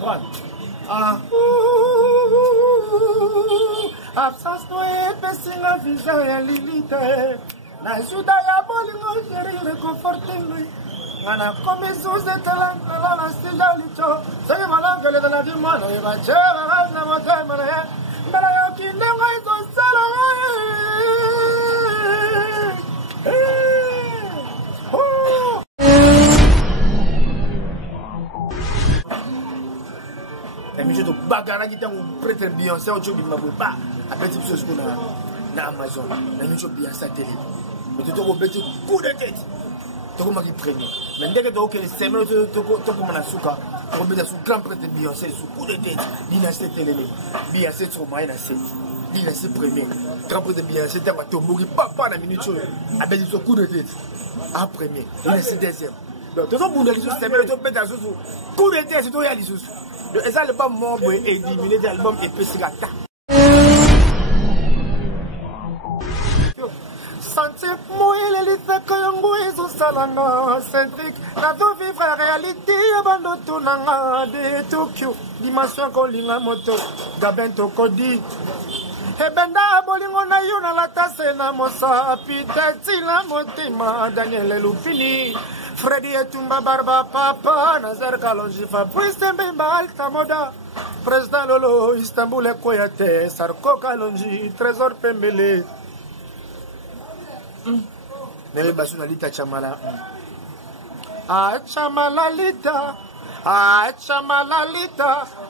comprendre. Absence no epesina vision ya lilite. Na juda ya bolingo keri reconforting. Ngana komizuze talanta la stila licho. Sege malanga le dala di mano e bachera na motema ya. Bala yo kinde ngai to sala. Mais je te bagarre qui t'a prêté Beyoncé au choc de ma boule. Après, tu sais ce qu'on a dans Amazon. Mais nous sommes bien sa télé. Mais tu te rebelles coup de tête. Tu as qui premier. Mais dès que tu as ok les semaines, tu as comme un souka. Tu rebelles sur grand prêté Beyoncé sous coup de tête. Beyoncé télé. Beyoncé sur moyen à 7. Beyoncé premier. Grand prêté Beyoncé, tu as mourir pas dans la minute. Avec ce coup de tête. En premier. Beyoncé deuxième. Donc, tu as pour les semaines, tu as pété sur coup de tête, c'est toi qui as dit. Et ça, l'album membre est diminué de l'album épais Sigata. Sentir mouiller les lits que l'on est au salon centrique. La vie vivre la réalité avant de tout de Tokyo. Dimension Kolinga Moto, Gabento Kodi. Et Benda Bolingo na yuna la tasse na mosa. Piteti la motima, Daniel Lupini. Freddy Etumba Barba Papa Nazar Kalonji Fabrice Mbemba Alta Moda Président Lolo Istanbul Koyate Sarko Kalonji Trésor Pembele Nele Basuna Lita Chamala Chamala Lita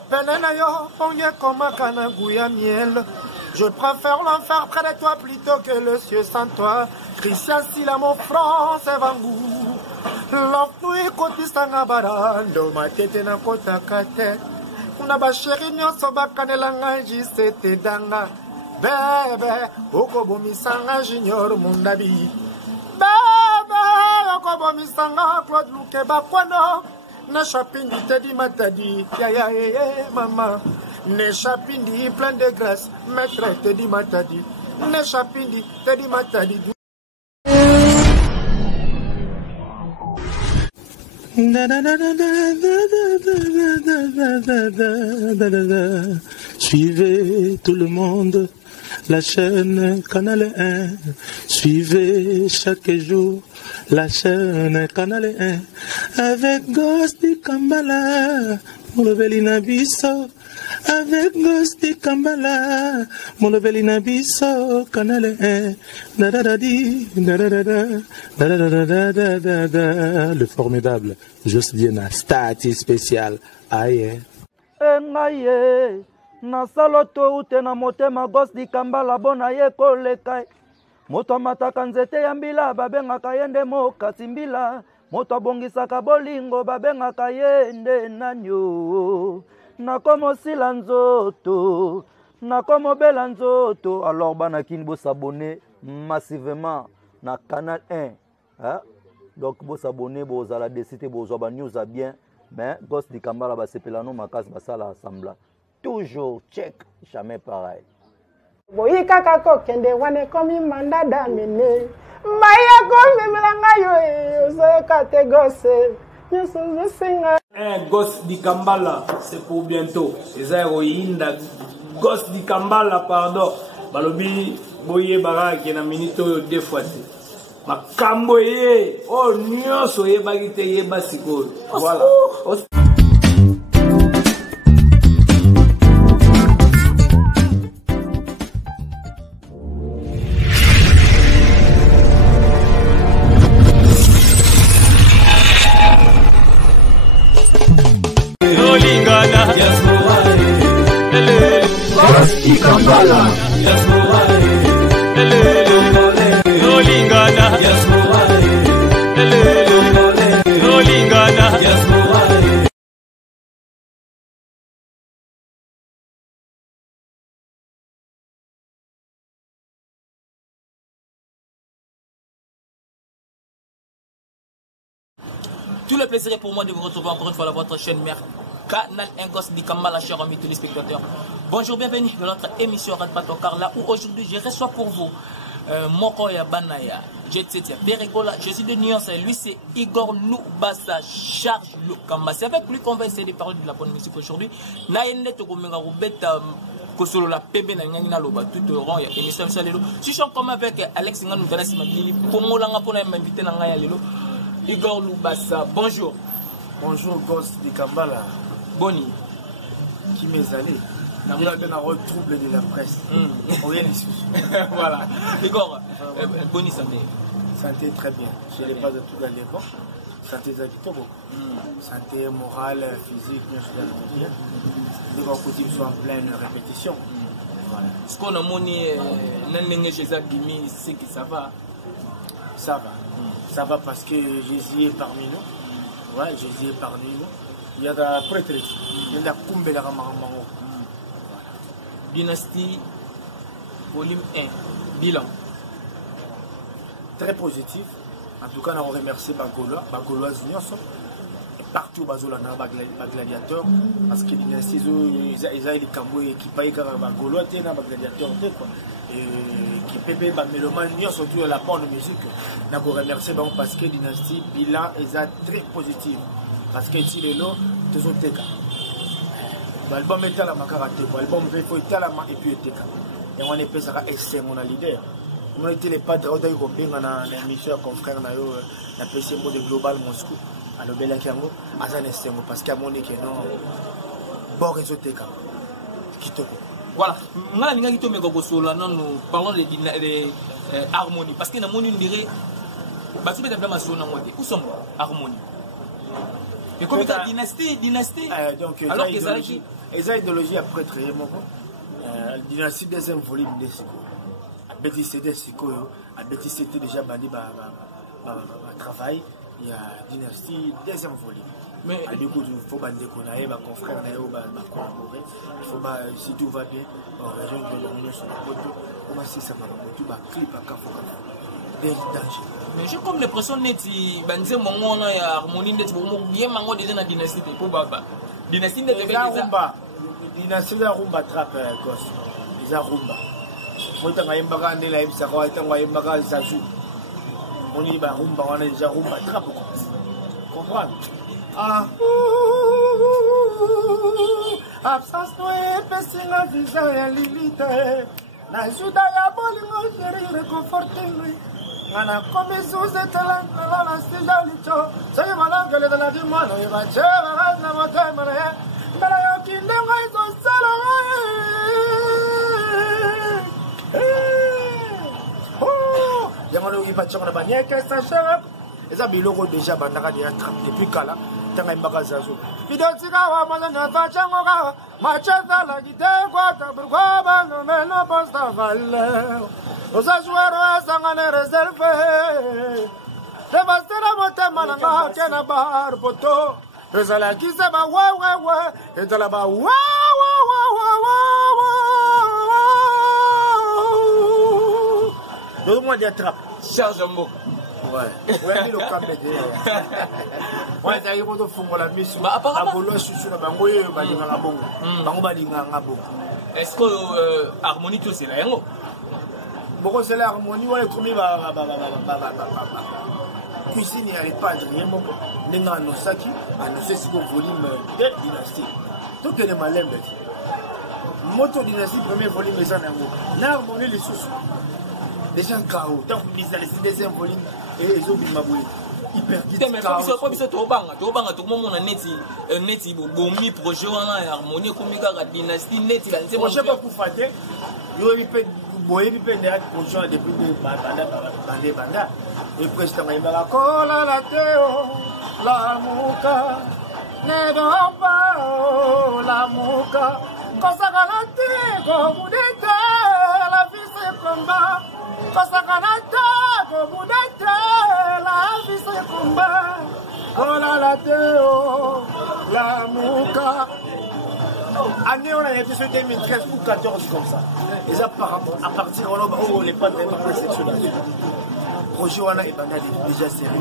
Penena yo Ponye Koma Kana Gouya Miel. Je préfère l'enfer près de toi plutôt que le ciel sans toi. Christian Silla mon front c'est Vangou. L'enfouille kotistanga barando ma tete na kota kate. Kuna ba chéri nyonso bakanela nganji sete danga. Bebe okobomisanga junior mundabi. Bebe okobomisanga Claude Luke bakwano. Na chapindi tedi matadi ya mama. Ne chapindi plein de grâce maître tedi matadi. Ne chapindi tedi matadi. Suivez tout le monde la chaîne Canal 1. Suivez chaque jour la chaîne Canal 1. Avec Ghosti Kambala, Molobelina Bisso. Avec Ghosti Kambala, Molobelina Bisso, Canal 1. Le formidable Just Diena, Stati spécial. Aïe. Engaye, na saloto ute na motema Ghosti Kambala bona ye koleka. Moto mataka nzete ya mbila babengaka yende mokati mbila. Moto abongisaka bolingo babengaka yende nanyo. Nakomo sila nzoto, nakomo bela nzoto. Alors banakini bo s'abonner massivement na Canal 1. Hein? Donc bo s'abonner bo zala décité bo zoba news a bien. Mais Ghosti Kambala ba sepelano makas basala assembla. Toujours check, jamais pareil. Boyi kaka kokende wane komi manda damine. Maya komi milanga yo zo kate gosse. Ghosti Kambala, c'est pour bientôt. Les héroïnes Ghosti Kambala, pardon. Balobi, boye bara qui na minute deux fois. Ma kamboye, oh nyonso ye bagite ye basiko. Voilà. Ghosti Kambala. Tout le plaisir est pour moi de vous retrouver encore une fois dans votre chaîne mère Canal 1 Ghosti Kambala, chers amis téléspectateurs. Bonjour, bienvenue dans notre émission Radpato Carla où aujourd'hui je reçois pour vous Moko ya Banaya, Jet Set, Perigola, je suis de Nuance, lui c'est Igor Loubassa, Charge Lukamba. C'est avec lui qu'on va essayer de parler de la bonne musique aujourd'hui. Naïne Tokomenga Roubeta. Solo la PB na loba tout rond ya émission salelo si je suis comme avec Alex Nganou Vanessa Mabili comment langa pour m'inviter na ngaya lelo Igor Loubassa bonjour Goss de Kambala Boni qui m'est allé na trouble de la presse rien ici voilà Igor Boni santé très bien je n'ai pas de tout à l'époque santé santé morale, physique, nous sommes en pleine répétition. Ce qu'on a monné, c'est que ça va. Ça va. Ça va parce que Jésus est parmi nous. Ouais, Jésus est parmi nous. Il y a des prêtres. Il y a des Kumbé la Ramaramaro. Dynastie, volume 1, bilan. Très positif. En tout cas, on remercie Bagolois Junior. Partout Bazola na gladiateur parce que dynastie ils ont les cambouis qui payent quand Bagolois t'es na gladiateur quoi et qui pépé ba mélomane surtout la part de musique na remercier donc parce que dynastie bilan est très positif parce que ici les lots toujours teka l'album est à la macarate l'album il faut être à la main et puis teka et on est pas ça SM on a leader on était les padres au Gobin na émission confrère na yo na PC de Global Moscou alors bela kiango azana esengo parce que amoni que non bon résultat kitoko voilà ngala ninga kito meko kosola non nous parlons de harmonie parce que na moni ndire batu beta vraiment sona ngwate où sont harmonie et comme ta dynastie donc alors que ça qui eza idéologie après très moko dynastie deuxième volume de siko a beti c'était siko a beti c'était déjà bandi ba travail. Il y a dynastie deuxième volume. Mais il faut bander qu'on a ma confrère na collaborer. Il faut si tout va bien en région de l'Union sur la photo. Comment c'est ça tout ba clip à Kafo. Danger. Mais j'ai comme l'impression neti banze mongo na ya harmonie neti bon bien mango déjà na dynastie pour baba. Dynastie neti déjà rumba. Dynastie la rumba trap gosse. Les rumba. Moi t'as ngayemba ngane la ibsa ko t'as ngayemba ka zazu. On y va rumba, on a déjà rumba trap quoi. Comprendre? Ah. Absence noé pesi la visa ya lilite. Na juda ya bolingo chéri réconforting. Ngana comme sous etala la stila licho. Sai malanga le la di mano e va chera na mata mare. Dala yo kinde ngai so sala. Yamano qui pas sur la bannière que ça cher et ça biloko déjà bandaka déjà depuis kala tanga mbaka zazo bidotika wa mwana na tachango ka macheza la gitego taburwa bano meno posta valle osasuero sangane reserve te bastera motema na ngake na bar poto ezala kisema we ezala ba wa le mois d'attrape. Charge un mot. Ouais. Ouais, le camé. Ouais, t'as eu de fond la mission. Bah, apparemment. Est-ce que harmonie tout c'est là, hein? Bon, c'est l'harmonie, ouais, comme il va. Cuisine, il n'y a pas de rien. Nenga Anosaki, annoncé ce volume de dynastie. Tout est malin, Moto dynastie, premier volume, les en l'harmonie, les sous. Des gens KO, tant que les deuxième volume et les autres hyper vite. Mais comme ça, tout le monde a neti bomi projet en harmonie comme la dynastie neti. Projet pas pour faire. Il y a des projets depuis banda et président Imbala kola la teo la muka ne do pa la muka kosaka la teo budeta la vie c'est combat. Kosakanata, Gobudete, la vie c'est combat. Kola la teo, la mouka. Année, on a été sur 2013 ou 2014 comme ça. Et ça, à partir de les pas vraiment sexuels. Projet, on a déjà sérieux.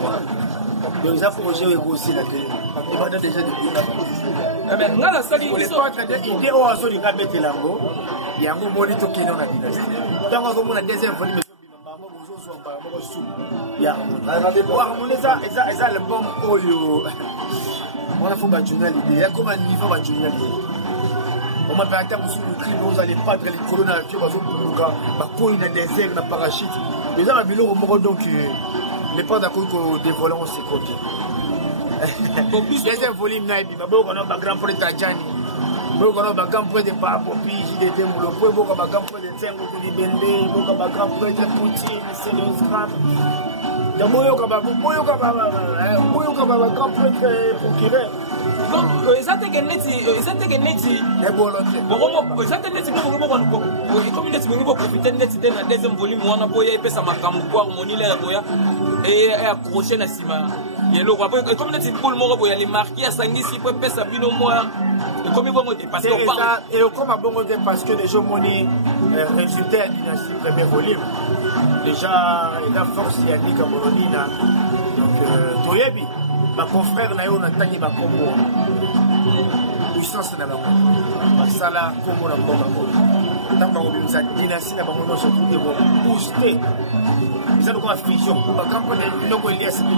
Donc, ça, projet, est aussi la clé. On a déjà depuis la mais on a sali. On n'est pas en train d'idée au hasard de Kabete Lango. Il y a un moment où on a dynastie. Dans un moment, on a deuxième volume. eza album oyo wana fo bajournal idée yakoma niveau bajournal on m'a fait attendre sur le clip vous allez pas les colonnes à pied bazokuluka bakoyi na désert na parachute eza ba biloko moko donc n'est pas d'accord que dévoilons ces côtés deuxième volume na ebima boko na ba grand frère Tajani boko na ba grand frère de Papa Piji de Tembulo boko ba grand frère de Tsengo de Bende boko ba grand frère de Poutine c'est le scrap boyo ka ba grand frère procureur donc ça te geneti profiter net na deuxième volume wana boya epesa makambo kwa harmonie la boya et accrocher na sima yelo kwa comme net pour moko boya les marquer à sangisi pour epesa bino moi comme bon parce que parle et comme bon parce que déjà moni résultat du premier volume déjà la force yannick Camerounina donc toyebi ma confrère na yo na tangi ba kombo puissance na bango basala kombo na mbongo tant bango bimisa dynastie na bango no surtout de booster ça donc la fusion ba kampo de noko elias na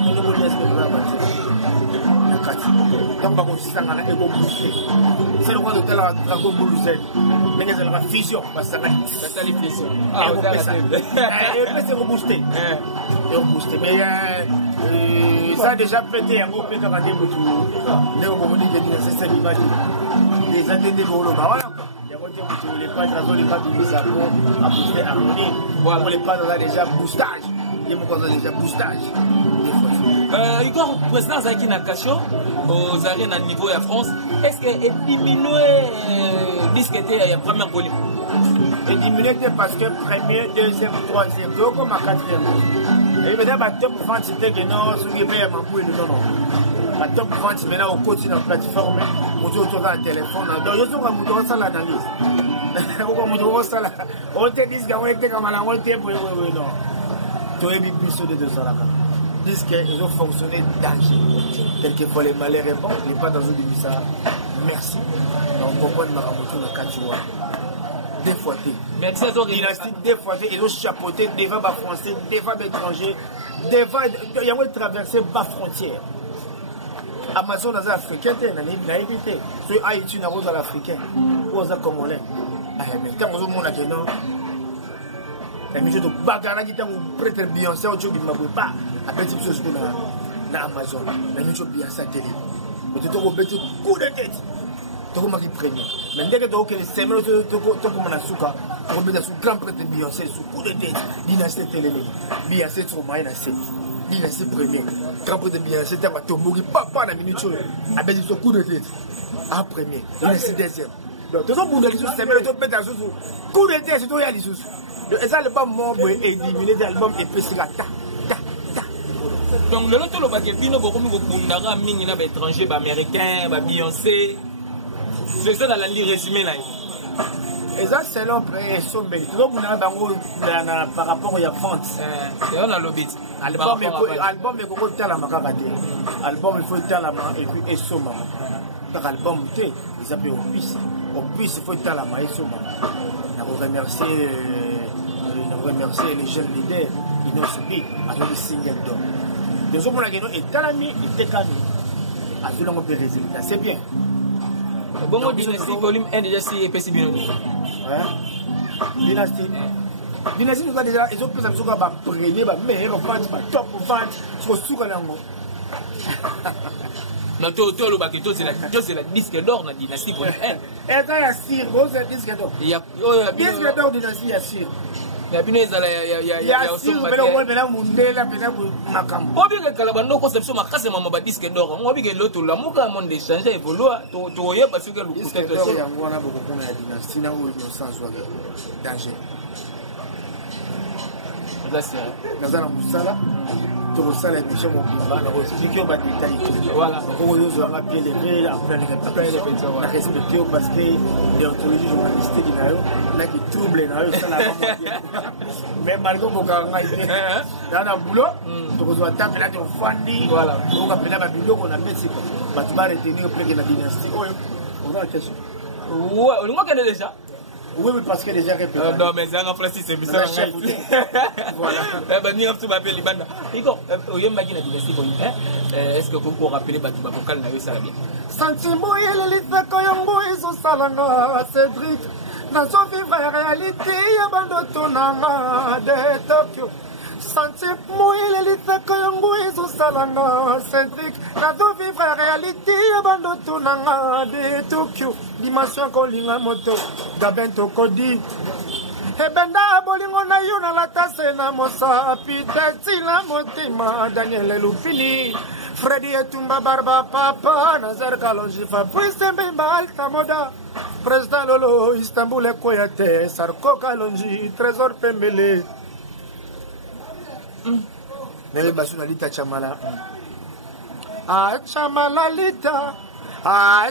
bati na kati tant bango sanga na ego booster c'est le quoi de la dragon boulouzel mais c'est la fusion parce que ça la fusion c'est booster et booster mais ça a déjà pété un gros pété à des boutons. Les homonymes de c'est l'image. Les années de l'eau, voilà. Les pas dans les pas de mise à fond, à booster harmonie. Voilà, les pas dans déjà boostage. Il y a déjà boostage. Igor, président Zaki Nakacho, aux arènes à niveau de la France, est-ce que diminuer disque était la première volume? Et diminuer parce que premier, deuxième, troisième, donc comme à quatrième. Et maintenant, ma top vente, c'était que non, ce qui est bien, ma top vente, maintenant, on continue en plateforme, on dit autour d'un téléphone. Donc, je suis en train d'analyse. On te dit qu'on était comme à la moitié, oui, non. Tu es bien plus de 200 là. Disent qu'ils ont fonctionné danger. Tel que pour les malheurs répondent, il n'est pas dans une division. Merci. Donc, on comprend Maramoto dans 4 mois. Des fois, dynastie, des fois, ils ont chapeauté devant les Français, devant les étrangers, devant, ils ont traversé les frontières. Amazon, dans l'Africain, il a évité. Sur Haïti, il y a dans l'Africain. Où est-ce qu'on est? Mais quand on a dit non, les musiques de Bagara qui ont prêté Beyoncé, on ne peut pas. Après, c'est ce qu'on a dans Amazon. Les musiques de Beyoncé, télé. On te trouve un coup de tête. Tu as dit premier. Mais dès que tu as dit que les semaines, tu as dit que tu grand prêtre Beyoncé, sous coup de tête, dynastie télé. Beyoncé, tu as dit dynastie premier. Grand prêtre Beyoncé, tu as dit que papa na minute, avec ce coup de tête. En premier, dynastie deuxième. Donc, tu as dit que les semaines, tu as dit que coup de tête, c'est toi qui as dit ça. Et ça, l'album membre est diminué, l'album est fait sur la ta. Donc, le lot de l'obakepino, beaucoup de gens étrangers, américains, Beyoncé. C'est ça dans la ligne résumée là. Et ça c'est l'ombre et sombre. Donc on a par rapport à la vente. On a le beat. Album il faut faire la macarate. Album il faut faire la main et puis et sombre. Par album ils s'appellent au plus il faut faire la main et sombre. On remercier les jeunes leaders ils nous subi avec le single d'or. Les hommes là qui est talami et técami. À ce long de résultat c'est bien. Bon, Dynastie, volume 1 déjà, c'est Pessi Bino. Dynastie, nous avons déjà, ils ont plus de premier, meilleur vente, top vente, sur le souk à l'angle. Non, c'est la disque d'or, la Dynastie, volume 1. Et ça, il y a Sir, c'est disque d'or. Il y a disque d'or, Dynastie, il y a Sir. Il y a Sir, mais là, on a monté la peine pour Nakam. On dit que la conception, ma casse, maman, disque d'or. On dit que l'autre, la mouka, mon échange, évolue, tu vois, parce que le disque d'or, il y a beaucoup de dynastie, là où il y a sans danger. Dans un moussala, tu ressens l'émission, on va expliquer les détails. Voilà. On va un pied levé, après les répétitions. On a respecté parce que les autorités journalistiques qui troublent, mais malgré que vous avez dans un boulot, tu reçois ta là, tu fandi. Voilà. Donc après la vidéo qu'on a mis, tu vas retenir après que la dynastie. On va la question. Ouais, on va gagner déjà. Oui, parce que déjà répété. Non, mais c'est un Francis, c'est bizarre. Voilà. Ni tu m'appelles Libanda. Igor, oye maki na dynastie bon. Est-ce que vous pouvez rappeler Batu Babokal na ça bien? Sentimo yelelisa koyongo iso salanga Cédric. Nazo vivre réalité ya bandoto nanga de Tokyo. Sentimo yelelisa koyongo iso salanga Cédric. Nazo vivre réalité ya bandoto nanga de Tokyo. Dimension kolinga moto Gabento Kodi. Ebenda bolingo na yo na latase na mosapi tesila motima Daniel Lupini Freddy Etumba Barba Papa Nazar Kalonji Fabrice Mbemba Alta Moda Président Lolo Istanbul Koyate Sarko Kalonji Trésor Pembele Nele basuna lita chamala chamala lita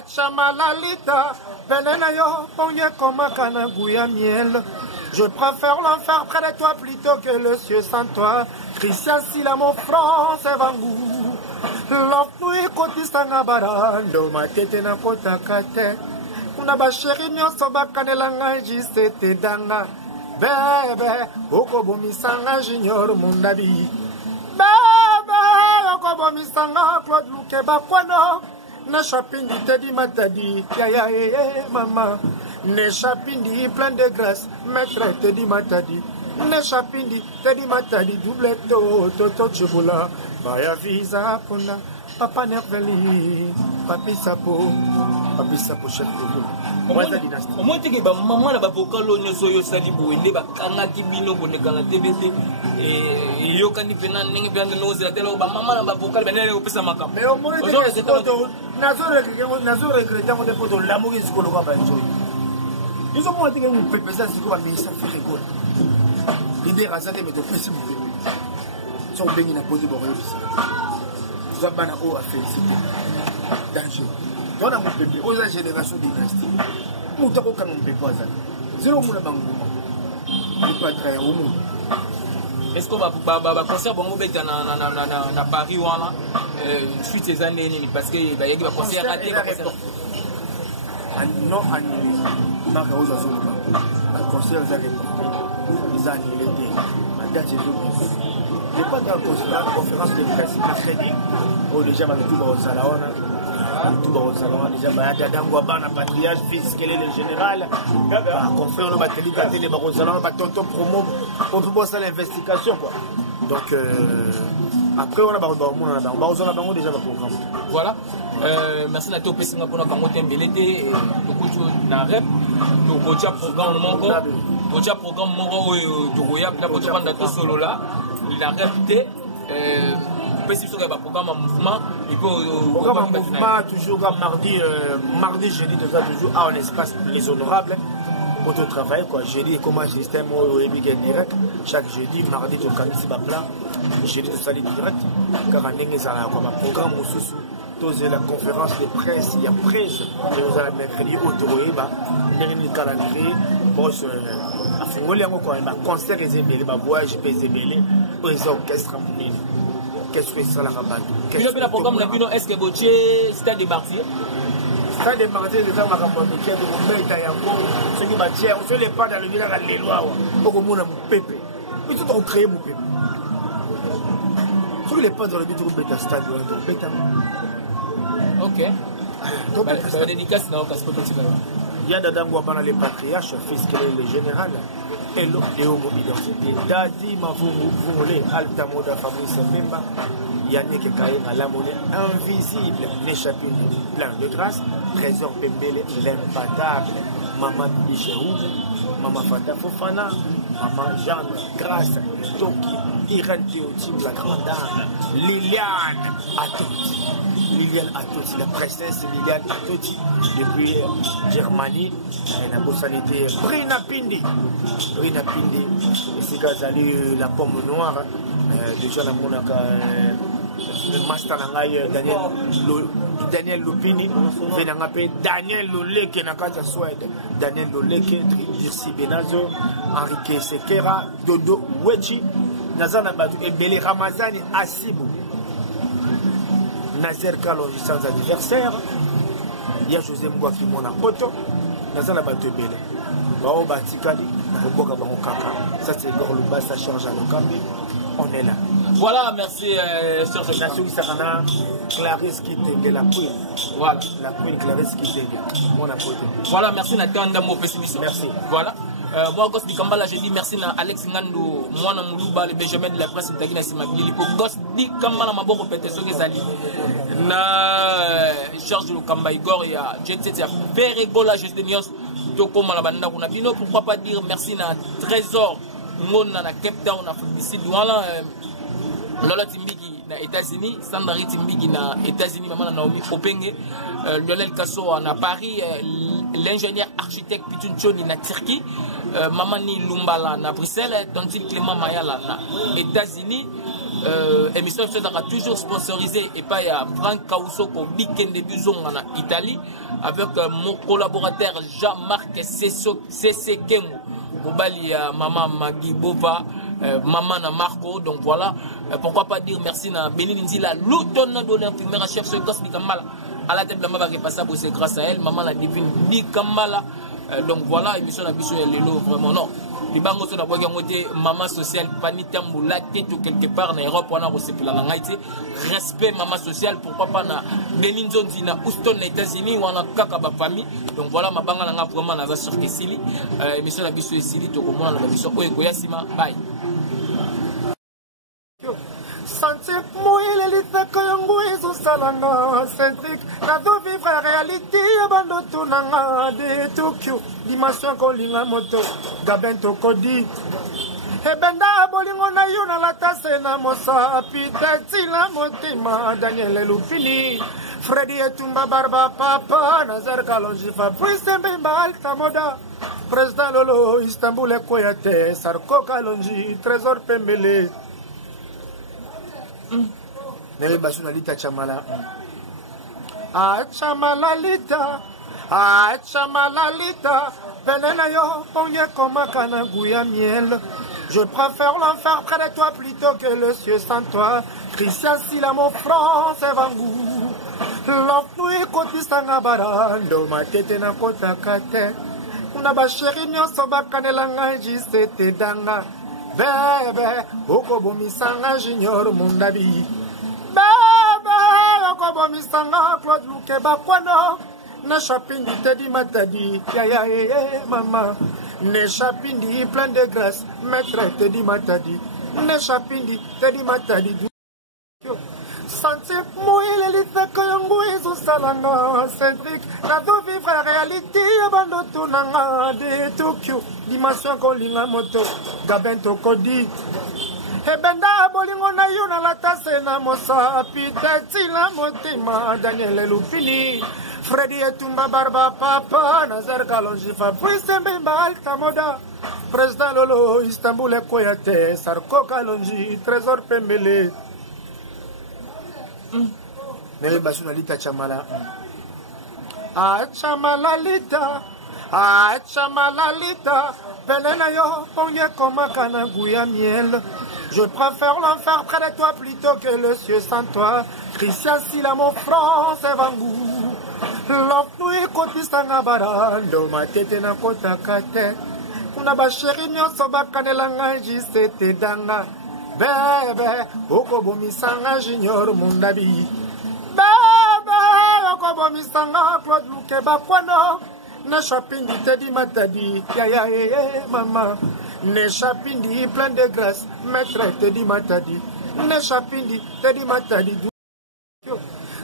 chamala lita Penena yo ponye koma kana guya miel. Je préfère l'enfer près de toi plutôt que le ciel sans toi. Christian Sila mon front c'est Vangou. L'enfouille côté Sangabara. Ma tête na kota kate. Una ba chéri nyonso bakanela ngai c'était danga. Bébé, okobomi sanga junior mundabi. Bébé, okobomi sanga Claude Luke Bakwano. Ne chapindi Teddy Matadi, ya maman. Ne chapindi plein de grâce, maître Teddy Matadi. Ne chapindi Teddy Matadi, double toto chibula. Baya visa pona, papa nerveli, papi sapo chef de ville. Moi la dynastie. Au moins tu que maman la bavokalo nyoso yo sali boende bakanga kibino bonne kanga TBC et yo kandi pena ningi pena no zela telo ba maman la bavokalo benele opesa makam. Mais au moins tu que nazo regretter mon dépôt de l'amour et ce qu'on va enjoy. Ils ont montré que mon pépé ça c'est quoi mais ça fait rigole. L'idée rasate mais de précis mon pépé. Son béni na posé bon ça. Tu vas bana o a féliciter. Danger. On a mon bébé, aux générations de dynastie. Nous avons quand même bébé. Zéro moula bango. Le padre au monde. Est-ce qu'on va concert bon bête na Paris ou là suite ces années parce que il y a des concerts ratés non annulé. Marc aux azul. Un concert ça les annulés. La date est oubliée. Je pas dans la conférence de presse mercredi où déjà avec tout au salon. Tout dans le salon déjà Dango Bana patriarche fils quel est le général confère le batterie quand il est dans le salon pas tonton promo on peut passer l'investigation quoi donc après on a déjà le programme voilà merci à toi pour singa pona kango tembelete beaucoup na rep donc au programme moko tokoya na poto banda to solo là il a répété sur le programme en mouvement et puis programme en mouvement toujours mardi jeudi de ça toujours à un espace les honorables pour tout travail quoi jeudi comment système au direct chaque jeudi mardi tu organises ma plat jeudi de salir direct car en ligne ça comme un programme au sous tous la conférence de presse il y a presse et nous allons mercredi autour le calendrier boss à Fongoli quoi un concert les ébélés ma voyage PZBL aux orchestres qu'est-ce que ça la rabat le programme est-ce que Botier stade de Martyrs stade de Martyrs les gens ma campagne qui est de mettre yango ceux qui bâtir on se les pas dans le village les lois pour que mon pépé mais tout on créer mon pépé ceux les pas dans le but de mettre stade de bêta OK donc la dédicace dans casse petit là il y a Dango Bana les patriarches fils que le général Hello, Léomo Identité, Dadi Mavumule, Alta Moda Fabrice Mbemba, Yannick Kaïma, la monnaie invisible, l'échappée plein de grâce, Trésor Pembele, l'impatable, Maman Bicherou, Maman Fata Fofana, Maman Jeanne, Grâce, Toki, Irène Théotime, la grande dame, Liliane Atotti. Liliane Atotti, la princesse Liliane Atotti, depuis Germanie, elle a bossalité Brina Pindi, et c'est Gazali, la pomme noire, déjà la monaka, le master Daniel Lupini, Daniel Loleke, Nakata Swede, Daniel Loleke, Dirsi Benazo, Enrique Sekera, Dodo Wechi, Nazana Badou, et Bele Ramazani Assibou. Nazer Kalonji sans anniversaire, il y a José Mboua qui monte en poteau, Nazana Badou Bele. Bao Batikali, Roboka Barokaka. Ça c'est Gorluba, ça change à l'Okambi. On est là. Voilà, merci sur ce Nation Sarana, Clarisse Kitenge, la queen. Voilà. La queen Clarisse Kitenge, mon apôtre. Voilà, merci Natanda, mon pessimiste. Merci. Voilà. Moi, Gos di Kambala, je dis merci à Alex Ngando, moi, Moulouba, le Benjamin de la presse, Tagina Simagili. Pour Gos di Kambala, ma bonne répétition que Zali. Na Georges le Kamba Igor, il y a Jet Set, Veregola, Juste de Nios, Toko Malabanda, on a dit non, pourquoi pas dire merci à Trésor, Mona, na Cape Town, na Fubicide, voilà. Lola Timbigi na États-Unis, Sandari Timbigi na États-Unis, maman Naomi Openge, Lionel Kasso na Paris, l'ingénieur architecte Pitun Choni na Turquie, Mamani Lumbala na Bruxelles, Tontil Clément Mayala na États-Unis. Émission sera toujours sponsorisée et pas à Franck Kaoussoko, Biken de Buzon en Italie, avec mon collaborateur Jean-Marc Cessé Kengo, Bobali Maman Magui Bova. Maman na Marco, donc voilà, pourquoi pas dire merci à Bénin Nzila, l'automne de l'infirmière chef ce gosse di Kamala, à la tête de la maman qui passe à bosser grâce à elle, maman la divine di Kamala, donc voilà, émission la biso elle est là vraiment non. Les banques sont d'abord côté maman sociale, panitamou la tête ou quelque part en Europe, on a reçu la Haïti, respect maman sociale, pourquoi pas na Bénin Nzila, Houston, les États-Unis, ou on a Kakaba famille, donc voilà, ma banque a vraiment la sur que Sili, émission la biso et Sili, tout le monde la biso, Koyasima, bye. Santé mouille les Kayango Salanga Centric, la deux vivre réalité, abandon Tonanga de Tokyo, dimension Kolinga Moto, Gabento Kodi. E benda bolingo na yuna la tasse na mosa, Piteti la motima, Daniel Lupini, Freddy Etumba Barba Papa, Nazar Kalonji Fabrice Mbemba Alta Moda, Président Lolo, Istanbul et Koyate, Sarko Kalonji, Trésor Pembele. Nele basunalita chamala. Chamalalita. Chamalalita. Penena yo, ponye koma kana gouya miel. Je préfère l'enfer près de toi plutôt que le ciel sans toi. Christian Sila mon front, c'est Vangou. L'enfouille côté Sangabara. Ma tête na kota kate. Una ba chéri nyonso bakanela ngai c'était danga. Bébé, Okobo Misanga Junior Mundabi. Bébé, Okobo Misanga Claude Luke Bakwano. Ne chapindi Teddy Matadi. Ya ya ya maman. Ne chapindi plein de grâce. Maître Teddy Matadi. Ne chapindi Teddy Matadi. Santé mouille les Kayango et Salanga Centric, la deux vivre réalité, abandon Tonanga de Tokyo, dimension Kolinga Moto, Gabento Kodi. E benda bolingo na yuna la tasse na mosa, Piteti la motima, Daniel Lupini, Freddy Etumba Barba Papa, Nazar Kalonji Fabrice Mbemba Alta Moda, Président Lolo, Istanbul et Koyate, Sarko Kalonji, Trésor Pembele. Nele basunalita chamala. Chamalalita. Chamalalita. Penena yo, ponye koma kana gouya miel. Je préfère l'enfer près de toi plutôt que le ciel sans toi. Christian Sila mon front, c'est Vangou. L'enfouille côté Sangabara. Ma tête na kota kate. Una ba chéri nyonso bakanela ngai c'était danga. Bébé, Okobo Misanga Junior Mundabi. Bébé, Okobo Misanga Claude Luke Bakwano. Ne chapindi Teddy Matadi. Ya ya ya maman. Ne chapindi plein de grâce. Maître Teddy Matadi. Ne chapindi Teddy Matadi.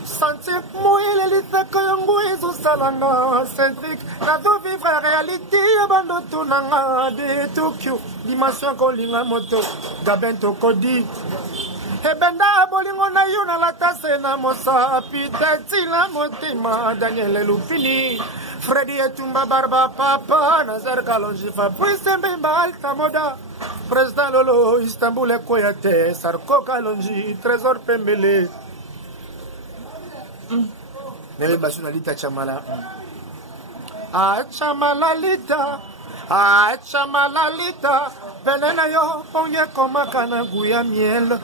Santé mouille les Kayango et Salanga Centric, la deux vivre réalité, abandon Tonanga de Tokyo, dimension Kolinga Moto, Gabento Kodi. E benda bolingo na yuna la tasse na mosa, Piteti la motima, Daniel Lupini, Freddy Etumba Barba Papa, Nazar Kalonji Fabrice Mbemba Alta Moda, Président Lolo, Istanbul et Koyate, Sarko Kalonji, Trésor Pembele. Nele basunalita chamala. Chamalalita. Chamalalita. Penena yo, ponye koma kana gouya miel.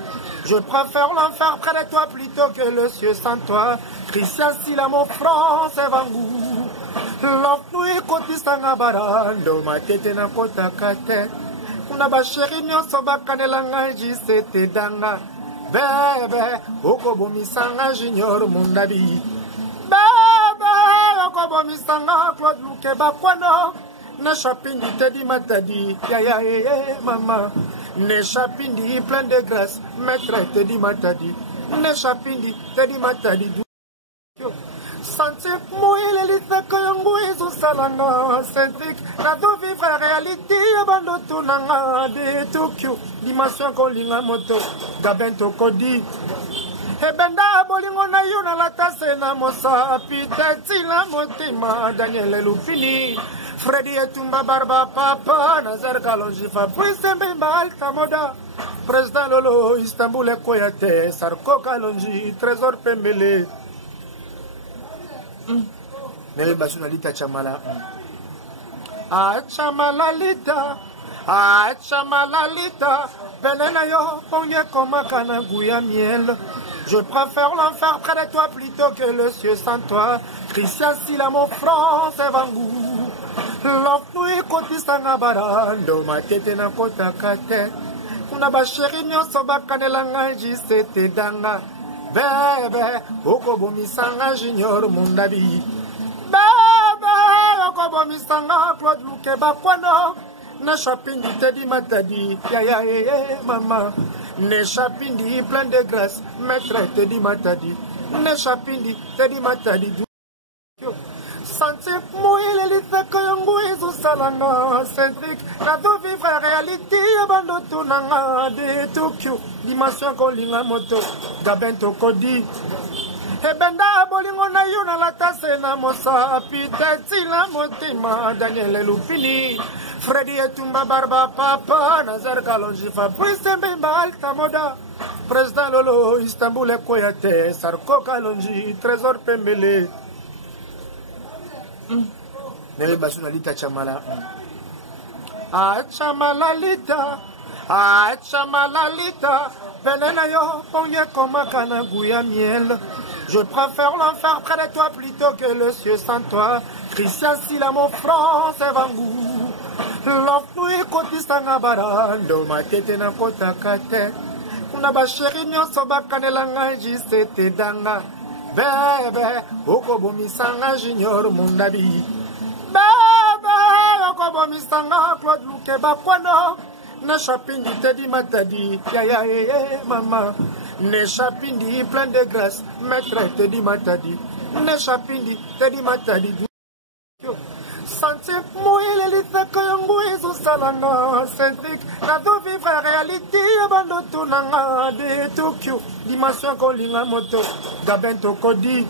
Je préfère l'enfer près de toi plutôt que le ciel sans toi. Christian Sila mon front, c'est Vangou. L'enfouille ekotisanga barando matete na kotaka te kuna basheri nyonso bakanela ngai jisete danga bebe okobomisanga junior mundabi bebe okobomisanga Claude Luke bakwano ne chapindi tedi matadi ya mama ne chapindi plein de grâce maître tedi matadi ne chapindi tedi matadi sentir mouiller les listes yango ezosalanga centrique na do vivre réalité bando tunanga de Tokyo dimension kolinga moto gaben tokodi ebenda bolingo na yo na latase na mosapi teti la motima Daniel Lupini Freddy Etumba Barba Papa Nazar Kalonji Fabrice Mbemba Alta Moda Président Lolo Istanbul Ekoyate Sarko Kalonji Trésor Pembele Nele Basunalita Chamala Chamalalita Chamalalita Benena yo Ponye Komakana Gouya Miel Je préfère l'enfer près de toi plutôt que le ciel sans toi Christian Sila mon France Evangou L'enfouille kotisanga barando matete na kotaka te kuna basheri nyonso bakanela ngai jisete danga bebe okobomisanga junior mundabi bebe okobomisanga Claude Luke bakwano ne chapindi tedi matadi ya mama ne chapindi plein de grâce maître tedi matadi ne chapindi tedi matadi sentir mouiller les listes yango ezosalanga centrique na do vivre réalité bando tunanga de Tokyo dimension kolinga moto gaben tokodi ebenda bolingo na yo na latase na mosapi teti la motima Daniel Lupini Freddy Etumba Barba Papa Nazar Kalonji Fabrice Mbemba Alta Moda Président Lolo Istanbul Ekoyate Sarko Kalonji Trésor Pembele Nele Basunalita Chamala Chamalalita Chamalalita Benena yo Ponye Komakana Gouya Miel Je préfère l'enfer près de toi plutôt que le ciel sans toi Christian Sila mon France Evangou L'enfouille kotisanga barando matete na kotaka te kuna basheri nyonso bakanela ngai jisete danga bebe okobomisanga junior mundabi bebe okobomisanga Claude Luke bakwano ne chapindi tedi matadi ya mama ne chapindi plein de grâce maître tedi matadi ne chapindi tedi matadi sentir mouiller les listes yango ezosalanga centrique na do vivre réalité bando tunanga de Tokyo dimension kolinga moto gaben tokodi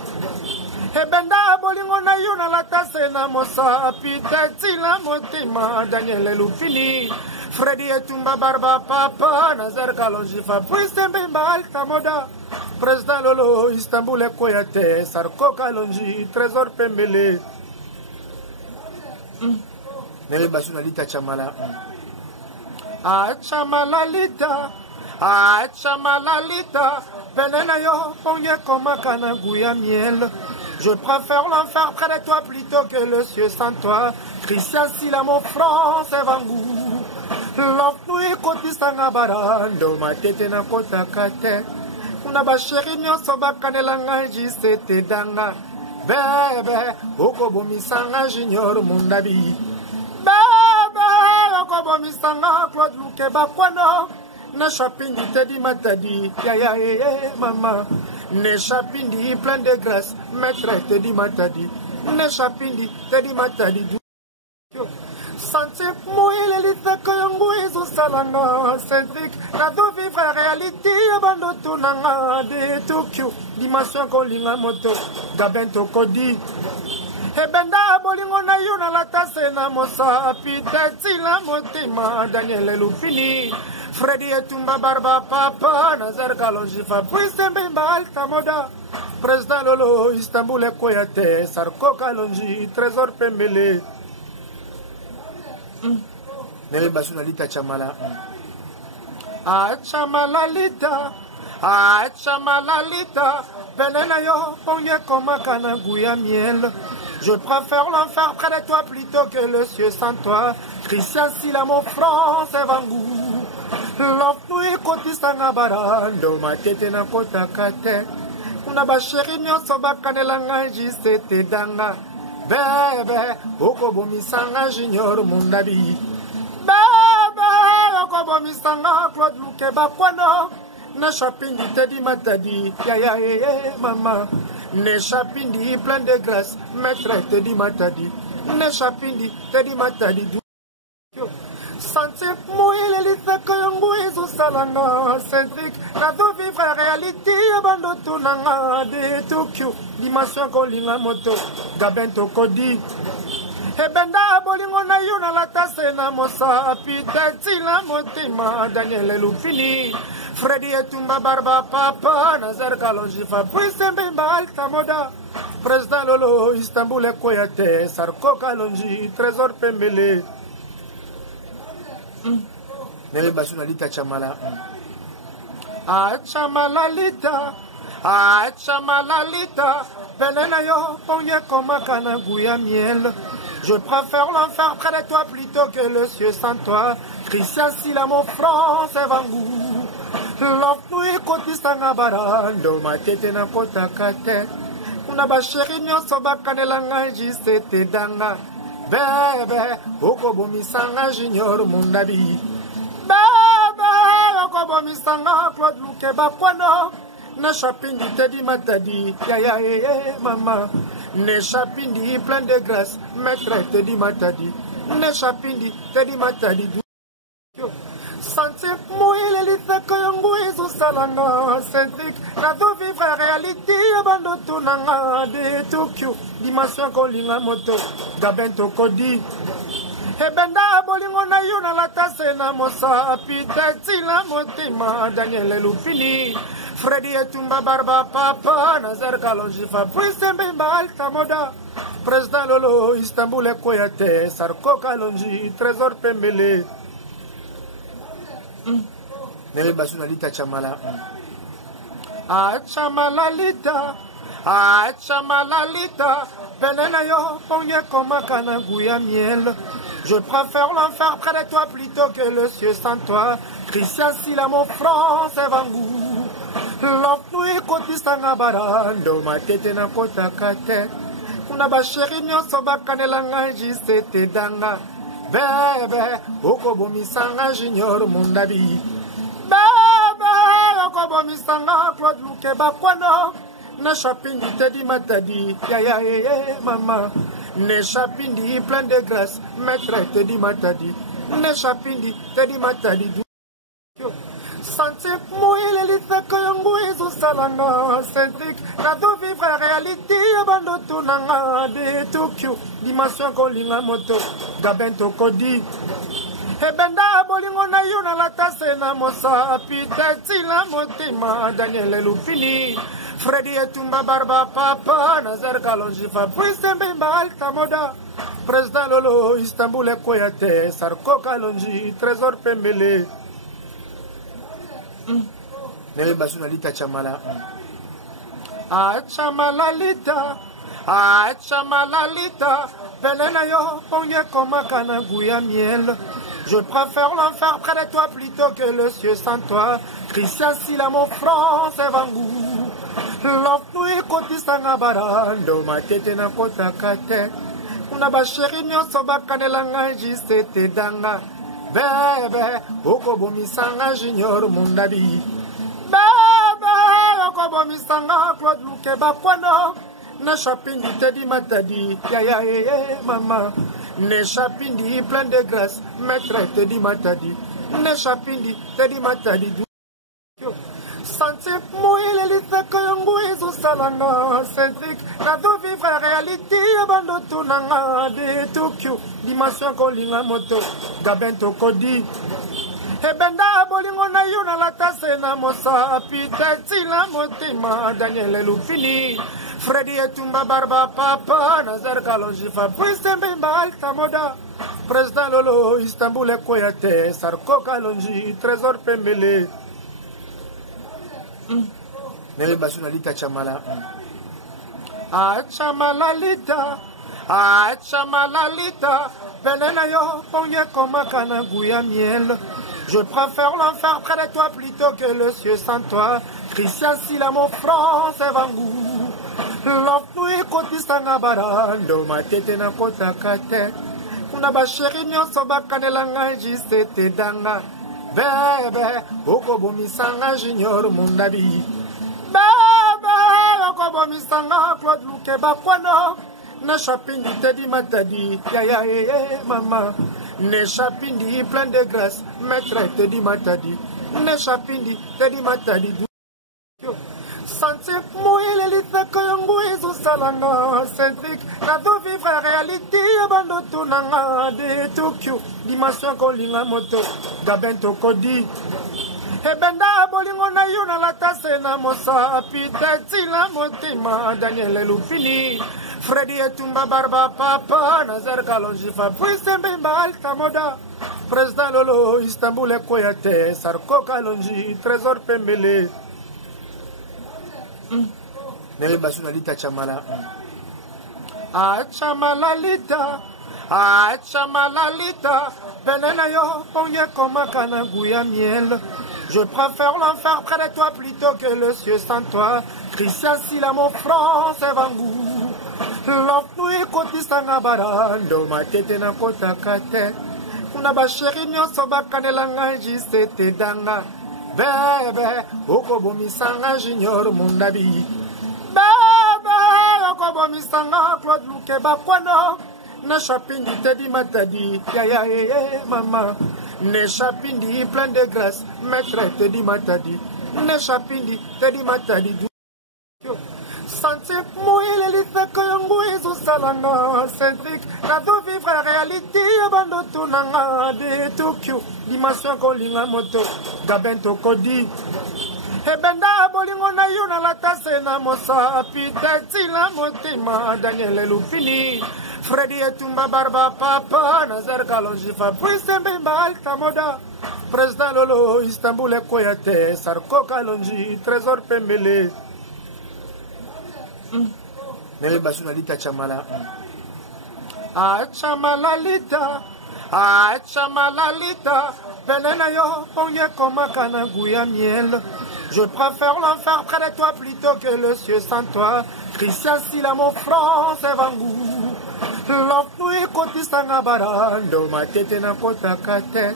ebenda bolingo na yo na latase na mosapi teti la motima Daniel Lupini Freddy Etumba Barba Papa Nazar Kalonji Fabrice Mbemba Alta Moda Président Lolo Istanbul Ekoyate Sarko Kalonji Trésor Pembele Nele Basunalita Chamala Chamalalita Chamalalita Benena yo Ponye Komakana Gouya Miel Je préfère l'enfer près de toi plutôt que le ciel sans toi Christian Sila mon France Evangou L'enfouille kotisanga barando matete na kotaka te kuna basheri nyonso bakanela ngai jisete danga bebe okobomisanga junior mundabi bebe okobomisanga Claude Luke bakwano ne chapindi tedi matadi ya mama ne chapindi plein de grâce maître tedi matadi ne chapindi tedi matadi sentir mouiller les listes yango ezosalanga centrique na do vivre réalité bando tunanga de Tokyo dimension kolinga moto gaben tokodi ebenda bolingo na yo na latase na mosapi teti la motima Daniel Lupini Freddy Etumba Barba Papa Nazar Kalonji Fabrice Mbemba Alta Moda Président Lolo Istanbul Ekoyate Sarko Kalonji Trésor Pembele Nele Basunalita Chamala Chamalalita Chamalalita Benena yo Ponye Komakana Gouya Miel Je préfère l'enfer près de toi plutôt que le cieux sans toi. Christian Sila, mon front, c'est Vangou. L'enfouille kotisanga barando, ma tête na kota kate. Una ba chéri nyonso bakanelanga jisete danga. Bebe, okobomisanga junior mundabi. Bebe, okobomisanga Claude Luke bakwano. Na chapindi tedi matadi, ya ya ya mama. Ne chapindi plein de grâce, maître tedi matadi. Ne chapindi tedi matadi. Santé mouille les fekayongo ezo salanga centrique. La do vivre réalité abando tunanga de Tokyo. Dimension kolinga moto, gabento kodi. Ebenda bolingo na yuna la tase na mosa piteti la motima Daniel Lupini. Freddy Etumba Barba Papa Nazar Kalonji Fabrice Mbemba Alta Moda. Président Lolo Istanbul Ekoyate Sarko Kalonji Trésor Pembele. Nele basuna lita chamala. Chamala lita. Chamala lita. Penena yo ponye koma kana guya miel. Je préfère l'enfer près de toi plutôt que le cieux sans toi. Christian Sila, mon front, c'est Vangou. L'enfouille kotisanga barando, ma tête na kota kate. Una ba chéri nyonso bakanelanga jisete danga. Bebe, okobomisanga junior mundabi. Bebe, okobomisanga Claude Luke bakwano. Na chapindi tedi matadi, ya ya ya mama. Ne chapindi plein de grâce, maître tedi matadi. Ne chapindi tedi matadi. Santé mouille les fekayongo ezo salanga centrique. La do vivre réalité abando tunanga de Tokyo. Dimension kolinga moto, gabento kodi. Ebenda bolingo na yuna la tase na mosa piteti la motima Daniel Lupini. Freddy Etumba Barba Papa Nazar Kalonji Fabrice Mbemba Alta Moda. Président Lolo Istanbul Ekoyate Sarko Kalonji Trésor Pembele. Nele basuna lita chamala. Chamala lita. Chamala lita. Penena yo ponye koma kana guya miel. Je préfère l'enfer près de toi plutôt que le cieux sans toi. Christian Sila, mon front, c'est Vangou. L'enfouille kotisanga barando, ma tête na kota kate. Una ba chéri nyonso bakanelanga jisete danga. Bebe, okobomisanga junior mundabi. Bebe, okobomisanga Claude Luke bakwano. Na chapindi tedi matadi, ya ya ya mama. Ne chapindi plein de grâce, maître tedi matadi. Ne chapindi tedi matadi. Santé mouille les fekayongo ezo salanga centrique. La do vivre réalité abando tunanga de Tokyo. Dimension kolinga moto, gabento kodi. Ebenda bolingo na yuna la tase na mosa piteti la motima Daniel Lupini. Freddy Etumba Barba Papa Nazar Kalonji Fabrice Mbemba Alta Moda. Président Lolo Istanbul Ekoyate Sarko Kalonji Trésor Pembele. Nele basuna lita chamala. Chamala lita. Chamala lita. Penena yo ponye koma kana guya miel. Je préfère l'enfer près de toi plutôt que le cieux sans toi. Christian Sila, mon front, c'est Vangou. L'enfouille kotisanga barando, ma tête na kota kate. Una ba chéri nyonso bakanelanga jisete danga. Bebe, okobomisanga junior mundabi. Bebe, okobomisanga Claude Luke bakwano. Na chapindi tedi matadi, ya ya ya mama. Ne chapindi plein de grâce, maître tedi matadi. Ne chapindi tedi matadi. Santé mouille les fekayongo ezo salanga centrique. La do vivre réalité abando tunanga de Tokyo. Dimension kolinga moto, gabento kodi. Ebenda bolingo na yuna la tase na mosa piteti la motima Daniel Lupini. Freddy Etumba Barba Papa Nazar Kalonji Fabrice Mbemba Alta Moda. Président Lolo Istanbul Ekoyate Sarko Kalonji Trésor Pembele. Nele basuna lita chamala. Chamala lita. Ah, Chamalalita, Benenayo, Ponye Komakana Gouya Miel. Je préfère l'enfer près de toi plutôt que le ciel sans toi. Christian Sila, mon France, Evangou. L'enfouille Kotistanga Barando, ma tête na kota kate. Kuna basheri nyonso bakanelanga jisete danga. Bebe, okobomisanga junior mundabi. Bebe, okobomisanga Claude Luke Bakwano. Ne chapindi te di matadi, ya ya mama. Ne chapindi plein de grâce, maître te di matadi. Ne chapindi te di matadi. Santé mouille les lits que yango iso salanga centrique. La do vivre la réalité abando tunanga de Tokyo. Dimension kolinga moto, gabento kodi. Ebenda bolingo na yuna la tase na mosa piteti la motima Daniel Lupini. Freddy Etumba Barba Papa Nazar Kalonji Fabrice Mbemba Alta Moda Président Lolo Istanbul Koyate Sarko Kalonji Trésor Pembele Nele Basuna Lita Chamala Chamala Lita Chamala Lita Benena yo Ponye Komakana Gouya Miel. Je préfère l'enfer près de toi plutôt que le ciel sans toi. Christian Sila mon France Evangou. L'enfouille Kotistanga Barando, ma tête na kota kate. Kuna basheri nyonso bakanelanga jisete danga. Bebe, okobomisanga junior mundabi. Bebe, okobomisanga Claude Luke Bakwano. Ne chapindi te di matadi, ya ya mama. Ne chapindi plein de grâce, maître te di matadi. Ne chapindi te di matadi. Santé mouille les lits que yango iso salanga centrique. La do vivre la réalité abando tunanga de Tokyo. Dimension kolinga moto, gabento kodi. Ebenda bolingo na yuna la tase na mosa piteti la motima Daniel Lupini. Freddy Etumba Barba Papa Nazar Kalonji Fabrice Mbemba Alta Moda Président Lolo Istanbul Koyate Sarko Kalonji Trésor Pembele Nele Basuna Lita Chamala Chamala Lita Chamala Lita Benena yo Ponye Komakana Gouya Miel. Je préfère l'enfer près de toi plutôt que le ciel sans toi. Christian Sila mon France Evangou. L'enfouille Kotistanga Barando, ma tête na kota kate.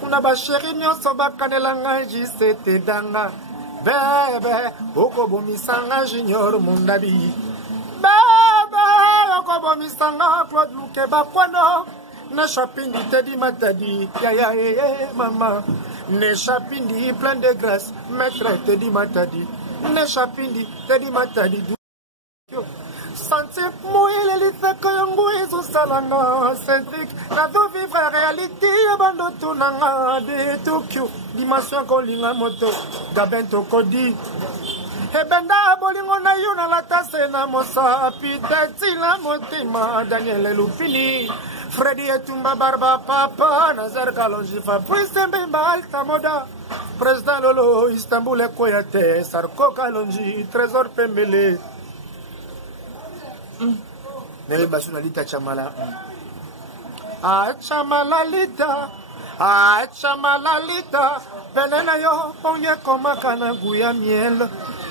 Kuna basheri nyonso bakanelanga jisete danga. Bebe, okobomisanga junior mundabi. Bebe, okobomisanga Claude Luke Bakwano. Ne chapindi te di matadi, ya ya mama. Ne chapindi plein de grâce, maître te di matadi. Ne chapindi te di matadi. Santé mouille les lits que yango iso salanga centrique. La do vivre la réalité abando tunanga de Tokyo. Dimension kolinga moto, gabento kodi. Ebenda bolingo na yuna la tase na mosa piteti la motima Daniel Lupini. Freddy Etumba Barba Papa Nazar Kalonji Fabrice Mbemba Alta Moda Président Lolo Istanbul Koyate Sarko Kalonji Trésor Pembele Nele Basuna Lita Chamala Chamala Lita Chamala Lita Benena yo Ponye Komakana Gouya Miel.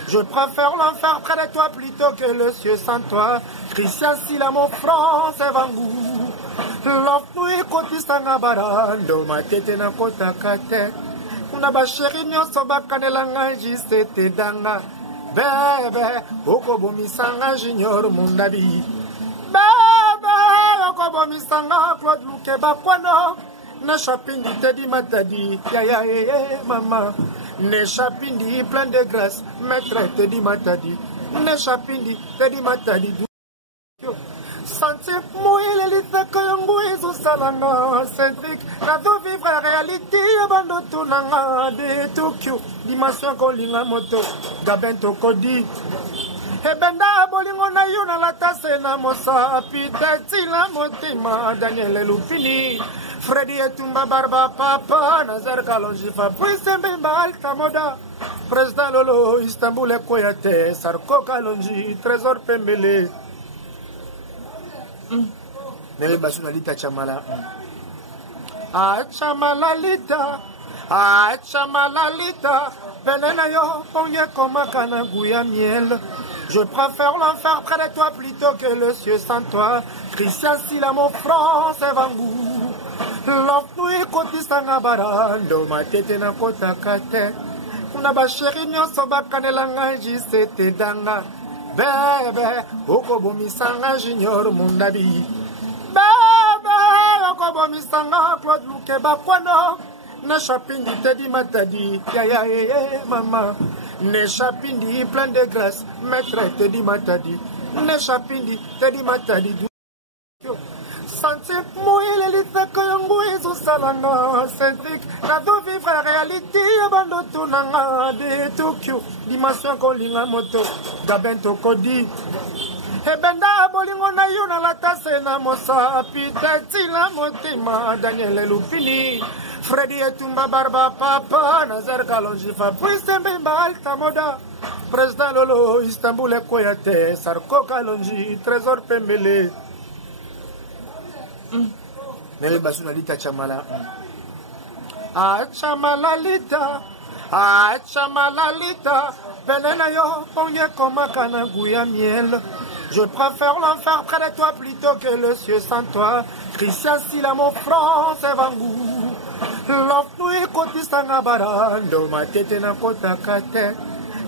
Je préfère l'enfer près de toi plutôt que le ciel sans toi. Christian Sila mon France Evangou. L'enfouille Kotistanga Barando, ma tête na kota kate. Kuna basheri nyonso bakanelanga jisete danga. Bebe, okobomisanga junior mundabi. Bebe, okobomisanga Claude Luke Bakwano. Ne chapindi te di matadi, ya ya mama. Ne chapindi plein de grâce, maître te di matadi. Ne chapindi te di matadi. Santé mouille les lits que yango iso salanga centrique. La do vivre la réalité abando tunanga de Tokyo. Dimension kolinga moto, gabento kodi. Ebenda bolingo na yuna la tase na mosa piteti la motima Daniel Lupini. Freddy Etumba Barba Papa Nazar Kalonji Fabrice Mbemba Alta Moda Président Lolo Istanbul Koyate Sarko Kalonji Trésor Pembele Nele basuna lita chamala. Chamala lita. Chamala lita. Benena yo, onye koma kana guya miel. Je préfère l'enfer près de toi plutôt que le ciel sans toi. Christian Sila mon front c'est Vangou. L'enfouille koti sanga barando ma tete na kota kate. Una ba chéri nyonso bakanela nganji sete danga. Bebe okobomi sanga junior mundabi. Bebe okobomi sanga Claude Luke bakwano. Ne chapindi te di matadi ya ya ya mama. Ne chapindi plein de grâce maître te di matadi. Ne chapindi te di matadi. Santé mouille les que yango ezo salanga centrique na do vivre la réalité bando tunanga de Tokyo dimension kolinga moto gabento kodi ebenda bolingo na yo na la tase na mosa pitati la motima Daniel Lupini Freddy Etumba Barba Papa Nazar Kalonji Fabrice Mbemba Alta Moda Président Lolo Istanbul Koyate Sarko Kalonji Trésor Pembele Nele basuna lita chamala. Chamala lita. Chamala lita. Benena yo, onye koma kana guya miel. Je préfère l'enfer près de toi plutôt que le ciel sans toi. Christian Sila mon front c'est Vangou. L'enfouille koti sanga barando ma tete na kota kate.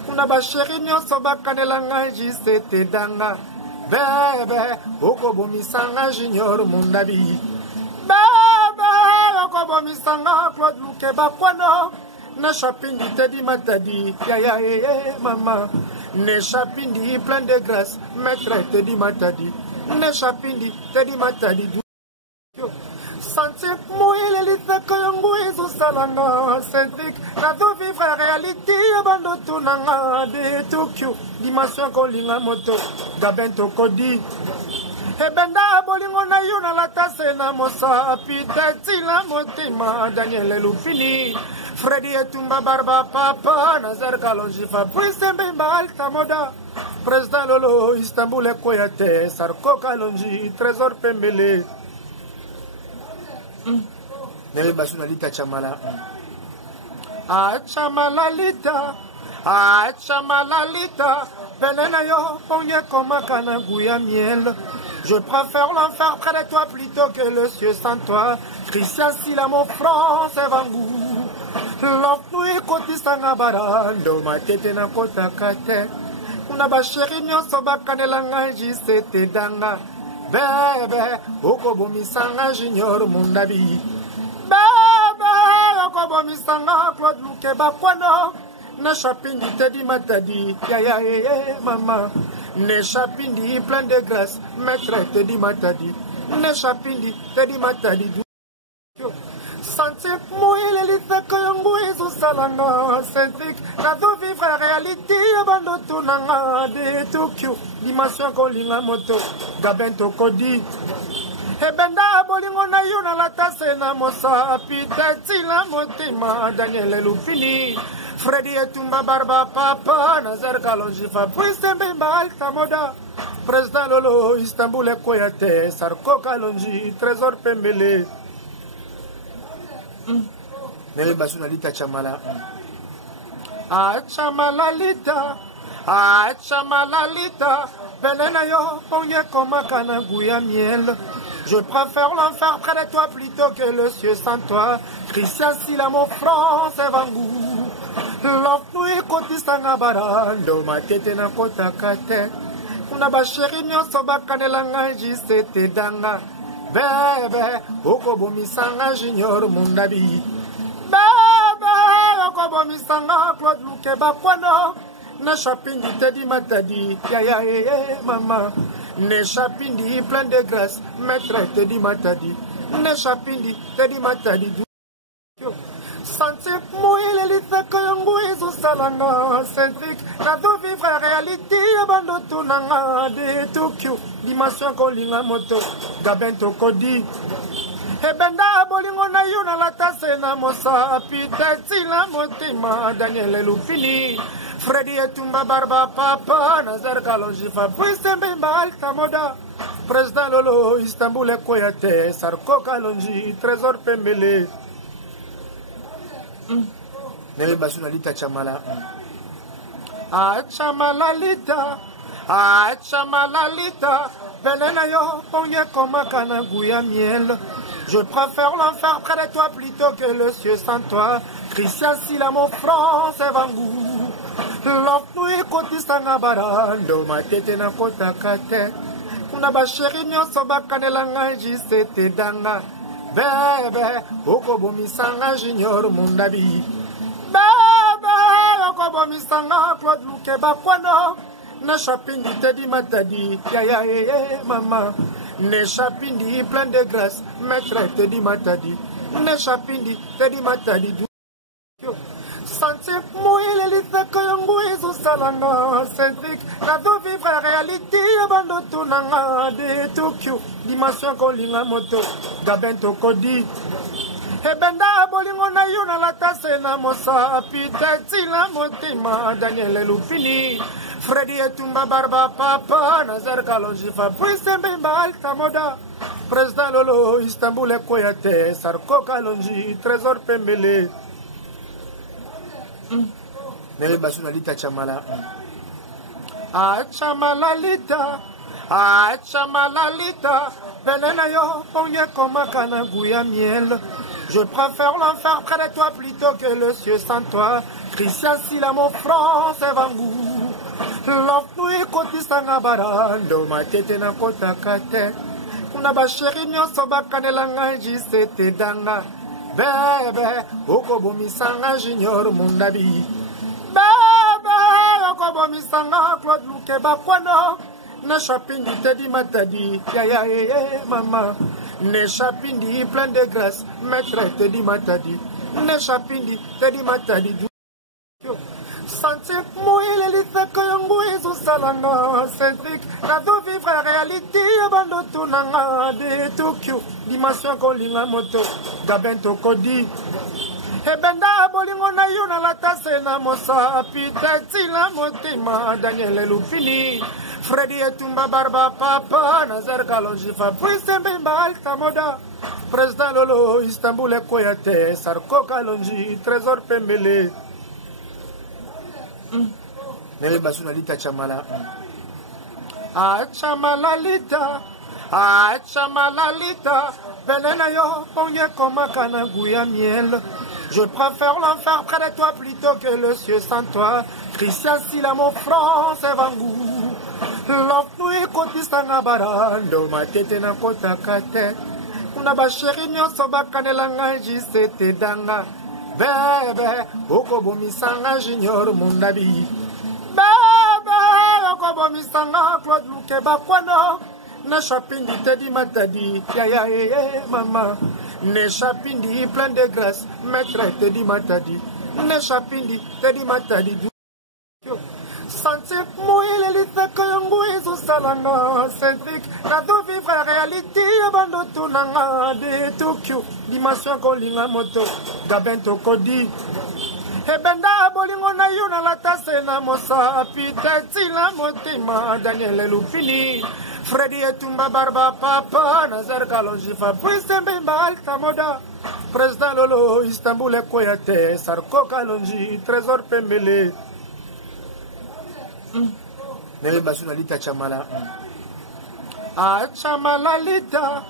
Una ba chéri nyonso bakanela nganji sete danga. Bebe, okobomi sanga junior mundabi. Bebe, okobomi sanga Claude Luke bakwano. Ne chapindi te di matadi, ya ya ya mama. Ne chapindi plein de grâce, maître te di matadi. Ne chapindi te di matadi. Santé mouille les que yango ezo salanga centrique na do vivre la réalité bando tunanga de Tokyo dimension kolinga moto gabento kodi ebenda bolingo na yo na la tase na mosa pitati la motima Daniel Lupini Freddy Etumba Barba Papa Nazar Kalonji Fabrice Mbemba Alta Moda Président Lolo Istanbul Koyate Sarko Kalonji Trésor Pembele Nele basuna lita chamala. Chamala lita. Chamala lita. Benena yo, onye koma kana guya miel. Je préfère l'enfer près de toi plutôt que le ciel sans toi. Christian Sila mon front c'est Vangou. L'enfouille koti sanga barando ma tete na kota kate. Una ba chéri nyonso bakanela nganji sete danga. Bebe, okobomi sanga junior mundabi. Bebe, okobomi sanga Claude Luke bakwano. Ne chapindi te di matadi, ya ya ya mama. Ne chapindi plein de grâce, maître te di matadi. Ne chapindi te di matadi. Santé mouille les que yango ezo salanga centrique na do vivre la réalité bando tunanga de Tokyo dimension kolinga moto gabento kodi ebenda bolingo na yo na la tase na mosa pitati la motima Daniel Lupini Freddy Etumba Barba Papa Nazar Kalonji Fabrice Mbemba Alta Moda Président Lolo Istanbul Koyate Sarko Kalonji Trésor Pembele Nele basuna lita chamala. Chamala lita. Chamala lita. Benena yo, onye koma kana guya miel. Je préfère l'enfer près de toi plutôt que le ciel sans toi. Christian Sila mon front c'est Vangou. L'enfouille koti sanga barando ma tete na kota kate. Una ba chéri nyonso bakanela nganji sete danga. Bebe, okobomi sanga junior mundabi. Bebe, okobomi sanga Claude Luke bakwano. Ne chapindi te di matadi, ya ya ya mama. Ne chapindi plein de grâce, maître te di matadi. Ne chapindi te di matadi. Santé mouille les que yango ezo salanga centrique na do vivre la réalité bando tunanga de Tokyo dimension kolinga moto gabento kodi ebenda bolingo na yo na la tase na mosa pitati la motima Daniel Lupini Freddy Etumba Barba Papa Nazar Kalonji Fabrice Mbemba Alta Moda Président Lolo, Istanbul et Koyate, Sarko Kalonji, Trésor Pembele. Nele Basunalita Chamala. Ah, Chamalalita. Ah, Chamalalita. Venena yo, ponye koma kana gouya miel. Je préfère l'enfer près de toi plutôt que le ciel sans toi. Christian Sila, mon front, c'est Vangou. L'enfouille côté Sangabarando, ma tête na kota kate. Kuna ba chéri nyonso bakanelanga jisete danga. Bebe, okobomi sanga junior mundabi. Bebe, okobomi sanga Claude Luke bakwano. Na chapindi Teddy Matadi, ya ya ya maman. Ne chapindi plein de grâce, maître Teddy Matadi. Ne chapindi Teddy Matadi. Santé mouille les lits que y'ongouizou salanga Cédric, la vie vivre la réalité abando tunanga de Tokyo. Dimension kolinga moto, gabento kodi. Ebenda bolingo na yuna la tase na mosa piteti la motima Daniel Lupini. Freddy Etumba Barba Papa Nazar Kalonji Fabrice Mbemba Alta Moda. Président Lolo Istanbul et Koyate Sarko Kalonji Trésor Pembele. Nele Basunalita Chamala. Ah Chamalalita. Ah Chamalalita. Venena yo ponye koma kana gouya miel. Je préfère l'enfer près de toi plutôt que le ciel sans toi. Christian Sila, mon front, c'est Vangou. L'enfouille côté Sangabarando, ma tête na kota kate. Kuna ba chéri nyonso bakanelanga jisete danga. Bebe, okobomi sanga junior mundabi. Bebe, okobomi sanga Claude Luke bakwano. Na chapindi Teddy Matadi, ya ya ya maman. Ne chapindi plein de grâce, maître Teddy Matadi. Ne chapindi Teddy Matadi. Santé mouille les lits que y'ongouizou salanga Cédric, la vie vivre la réalité abando tunanga de Tokyo. Dimension kolinga moto, gabento kodi. Ebenda bolingo na yuna la tase na mosa piteti la motima Daniel Lupini. Freddy Etumba Barba Papa Nazar Kalonji Fabrice Mbemba Alta Moda. Président Lolo Istanbul et Koyate Sarko Kalonji Trésor Pembele. Nele Basunalita Chamala. Ah Chamalalita. Ah Chamalalita. Venena yo ponye koma kana gouya miel. Je préfère l'enfer près de toi plutôt que le ciel sans toi. Christian Sila, mon front, c'est Vangou. L'enfouille côté Sangabarando, ma tête na kota kate. Kuna ba chéri nyonso bakanelanga jisete danga. Bebe, okobomi sanga junior mundabi. Bebe, okobomi sanga Claude Luke bakwano. Na chapindi Teddy Matadi, ya ya ya maman. Ne chapindi plein de grâce, maître Teddy Matadi. Ne chapindi Teddy Matadi. Santé mouille les lits que y'ongouizou salanga Cédric, la vie vivre la réalité abando tunanga de Tokyo. Dimension kolinga moto, gabento kodi. Ebenda bolingo na yuna la tase na mosa piteti la motima Daniel Lupini. Freddy Etumba Barba Papa Nazar Kalonji Fabrice Mbemba Alta Moda. Président Lolo Istanbul et Koyate Sarko Kalonji Trésor Pembele. Nele Basunalita Chamala. Ah Chamalalita.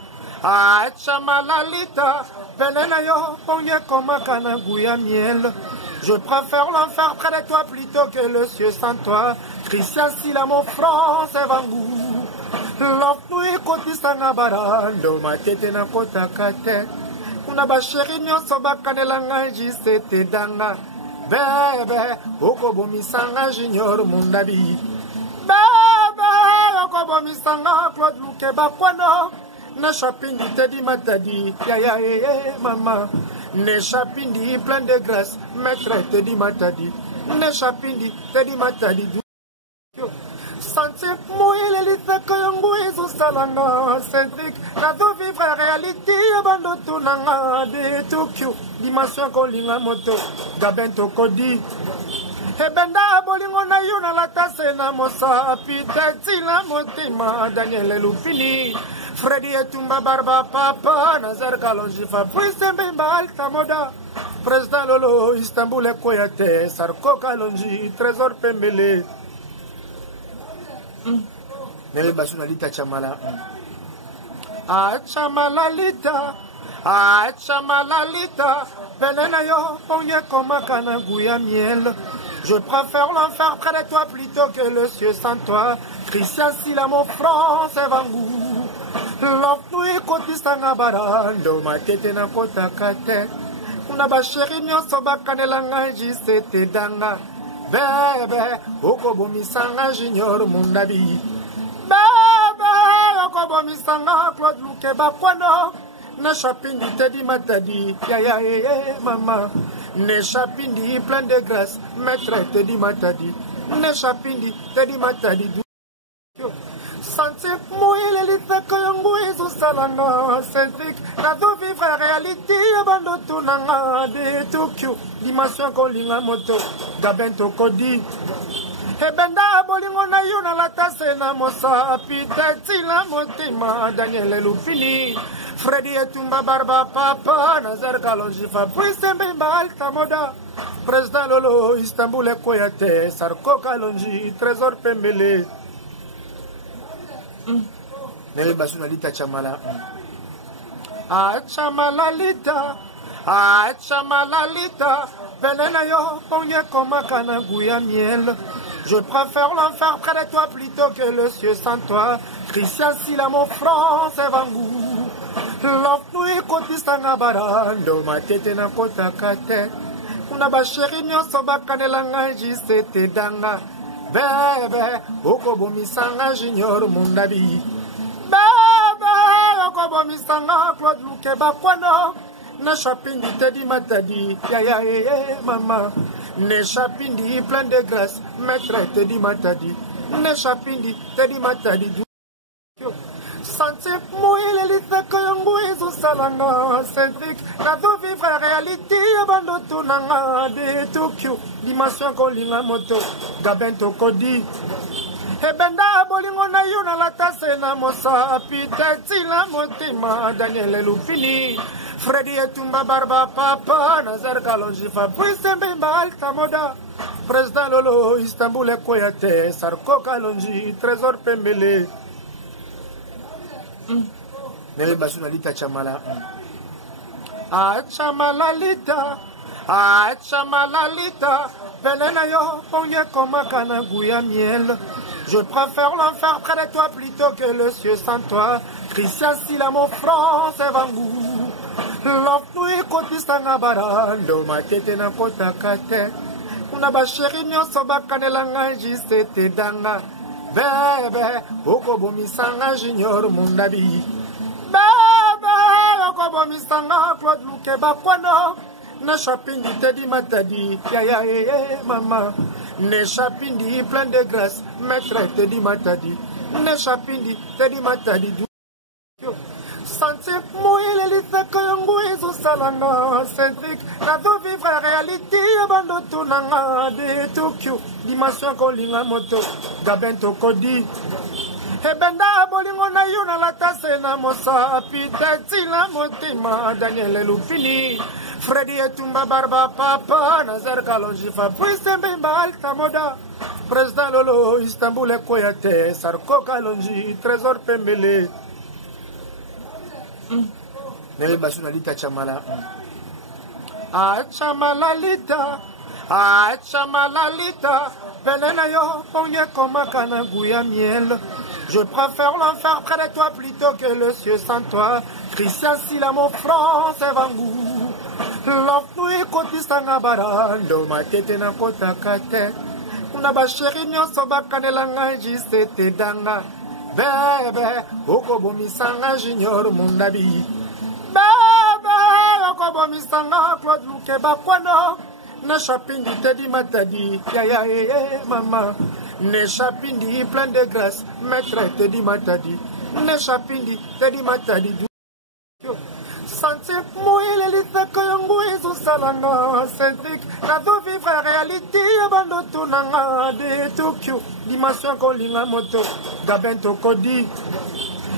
Ah Chamalalita. Venena yo ponye koma kana gouya miel. Je préfère l'enfer près de toi plutôt que le ciel sans toi. Christian Sila, mon front, c'est Vangou. L'enfouille côté Sangabarando, ma tête na kota kate. Kuna ba chéri nyonso bakanelanga jisete danga. Bebe, okobomi sanga junior mundabi. Bebe, okobomi sanga Claude Luke bakwano. Na chapindi Teddy Matadi, ya ya ya maman. Ne chapindi plein de grâce, maître Teddy Matadi. Ne chapindi Teddy Matadi. Santé mouille les lits que y'ongouizou salanga Cédric, la vie vivre la réalité abando tunanga de Tokyo. Dimension kolinga moto, gabento kodi. Ebenda bolingo na yo na latase na mosapi tetila motima Daniel Lupini Freddy Etumba Barba Papa Nazar Kalonji Fabrice Mbemba Alta Moda Président Lolo Istanbul Koyate Sarko Kalonji Trésor Pembele Nele Basuna Lita Chamala Chamala Lita Chamala Lita Benena yo Ponye Koma Kana Gouya Miel. Je préfère l'enfer près de toi plutôt que le ciel sans toi. Christian Sila mon France Evangou. L'enfouille kotistanga barando ma tete na kota kate. Una ba chéri nyonso bakanelanga jisete danga. Bebe okobomisanga junior mundabi. Bebe okobomisanga Claude Luke bakwano. Na shopping tedi matadi ya mama. Ne chapindi plein de grâce, maître te dit matadi. Ne chapindi te dit matadi. Santé mouille les faits que y'ongou et sous salanga. Centrique, la vie vivre réalité, abando tunanga de Tokyo. Dimension kolinga moto, gabento kodi. Ebenda bolingo na yo na latase na mosapi tetila motima Daniel Lupini Freddy Etumba Barba Papa Nazar Kalonji Fabrice Mbemba Alta Moda Président Lolo Istanbul Koyate Sarko Kalonji Trésor Pembele Nele Basuna Lita Chamala Chamala Lita Chamala Lita Benena yo Ponye Koma Kana Gouya Miel. Je préfère l'enfer près de toi plutôt que le ciel sans toi. Christian Sila mon France Evangou. L'enfouille kotistanga barando ma tete na kota kate. Una ba chéri nyonso bakanelanga jisete danga. Bebe okobomisanga junior mundabi. Bebe okobomisanga Claude Luke bakwano. Na shopping tedi matadi ya mama. Ne chapindi plein de grâce, maître te dit matadi. Ne chapindi te dit matadi. Santé mouille les faits que y'ongou et sous salanga. Centrique, la vie vivre réalité, abando tunanga de Tokyo. Dimension kolinga moto, gabento kodi. Ebenda bolingo na yo na latase na mosapi tetila motima Daniel Lupini Freddy Etumba Barba Papa Nazar Kalonji Fabrice Mbemba Alta Moda Président Lolo Istanbul Koyate Sarko Kalonji Trésor Pembele Nele Basuna Lita Chamala Chamala Lita Chamala Lita Benena yo Ponye Koma Kana Gouya Miel. Je préfère l'enfer près de toi plutôt que le ciel sans toi. Christian Sila mon France Evangou. L'enfouille kotistanga barando ma tete na kota kate. Una ba chéri nyonso bakanelanga jisete danga. Bebe okobomisanga junior mundabi. Bebe okobomisanga Claude Luke bakwano. Na shopping tedi matadi ya mama. Ne chapindi plein de grâce, maître te dit matadi. Ne chapindi te dit matadi. Santé mouille les faits que y'ongou et sous salanga. Centrique, la vie vivre réalité, abando tunanga de Tokyo. Dimension kolinga moto, gabento kodi. Ebenda bolingo na yo na latase na mosapi tetila motima Daniel Lupini Freddy Etumba Barba Papa Nazar Kalonji Fabrice Mbemba Alta Moda Président Lolo Istanbul Koyate Sarko Kalonji Trésor Pembele Nele Basuna Lita Chamala Chamala Lita Chamala Lita Benena yo Ponye Koma Kana Gouya Miel. Je préfère l'enfer près de toi plutôt que le ciel sans toi. Christian Sila mon France Evangou. L'enfouille kotistanga barando ma tete na kota kate. Una ba chéri nyonso bakanelanga jisete danga. Bebe okobomisanga junior mundabi. Bebe okobomisanga Claude Luke bakwano. Na shopping te dit matadi ya mama. Ne chapindi plein de grâce, maître te dit matadi. Ne chapindi te dit matadi. Santé moïle elitaka yango ezosalanga centrique nazo vivre réalité ya bandoto nanga de Tokyo dimension kolinga moto gaben tokodi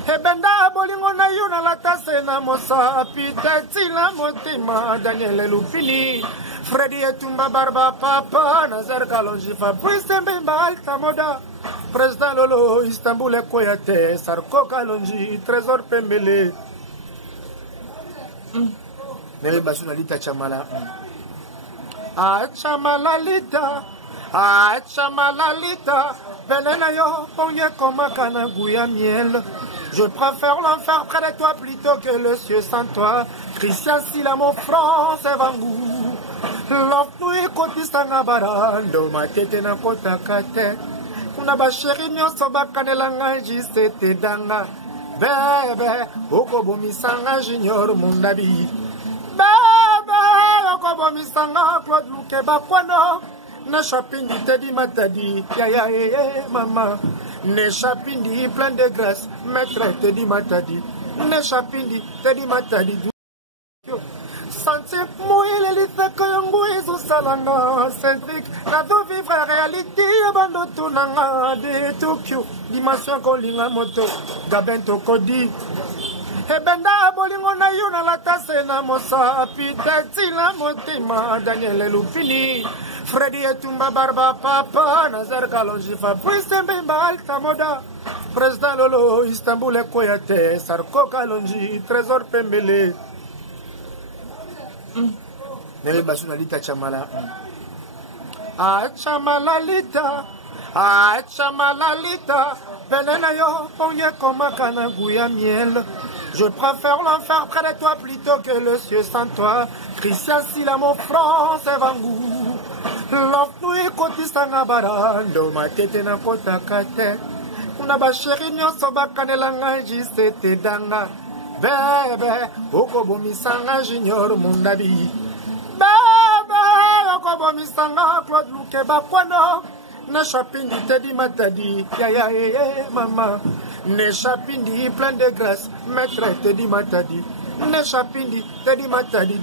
ebenda bolingo na yo nalata se na mosapi tatina motema Daniel Lupini Freddy Etumba Barba Papa Nazar Kalonji Fabrice Mbemba Alta Moda Président Lolo Istanbul Ekoyate Sarko Kalonji Trésor Pembele Nele Basuna Lita Chamala Chamala Lita Chamala Lita Venena yo Onye Koma Kana Gouya Miel Je préfère l'enfer près de toi plutôt que le ciel sans toi. Christian Sila, mon front, c'est Vangou. L'enfouille kotistanga barando, ma tête na kota kate. Kuna ba chéri nyonso bakanelanga jisete danga. Bebe, okobomi sanga junior mundabi. Bebe, okobomi sanga Claude Luke bakwano. Na shopping Teddy Matadi, ya mama. Ne chapindi plein de grâce, maître Teddy Matadi. Ne chapindi Teddy Matadi. Santé moïle elitaka yango ezosalanga centrique nazo vivre réalité ya bandoto nanga de Tokyo dimension kolinga moto gaben tokodi ebenda bolingo na yo nalata se na mosapi tatina motema Daniel Lupini Freddy Etumba Barba Papa Nazar Kalonji Fabrice Mbemba Alta Moda Président Lolo Istanbul Ekoyate Sarko Kalonji Trésor Pembele Nele Basuna Lita Chamala Chamala Lita Chamala Lita Venena yo Onye Koma Kana Gouya Miel Je préfère l'enfer près de toi plutôt que le ciel sans toi Christian Sila mon front c'est Vangou L'enfouille kotistanga barando ma tête na kota kate Kuna ba chéri nyonso bakanelanga jisete danga Bebe, okobomi sanga junior mundabi Bebe, okobomi sanga Claude Luke bakwano Na shopping Teddy Matadi, ya mama Ne shopping plein de grâce, maître Teddy Matadi Ne shopping Teddy Matadi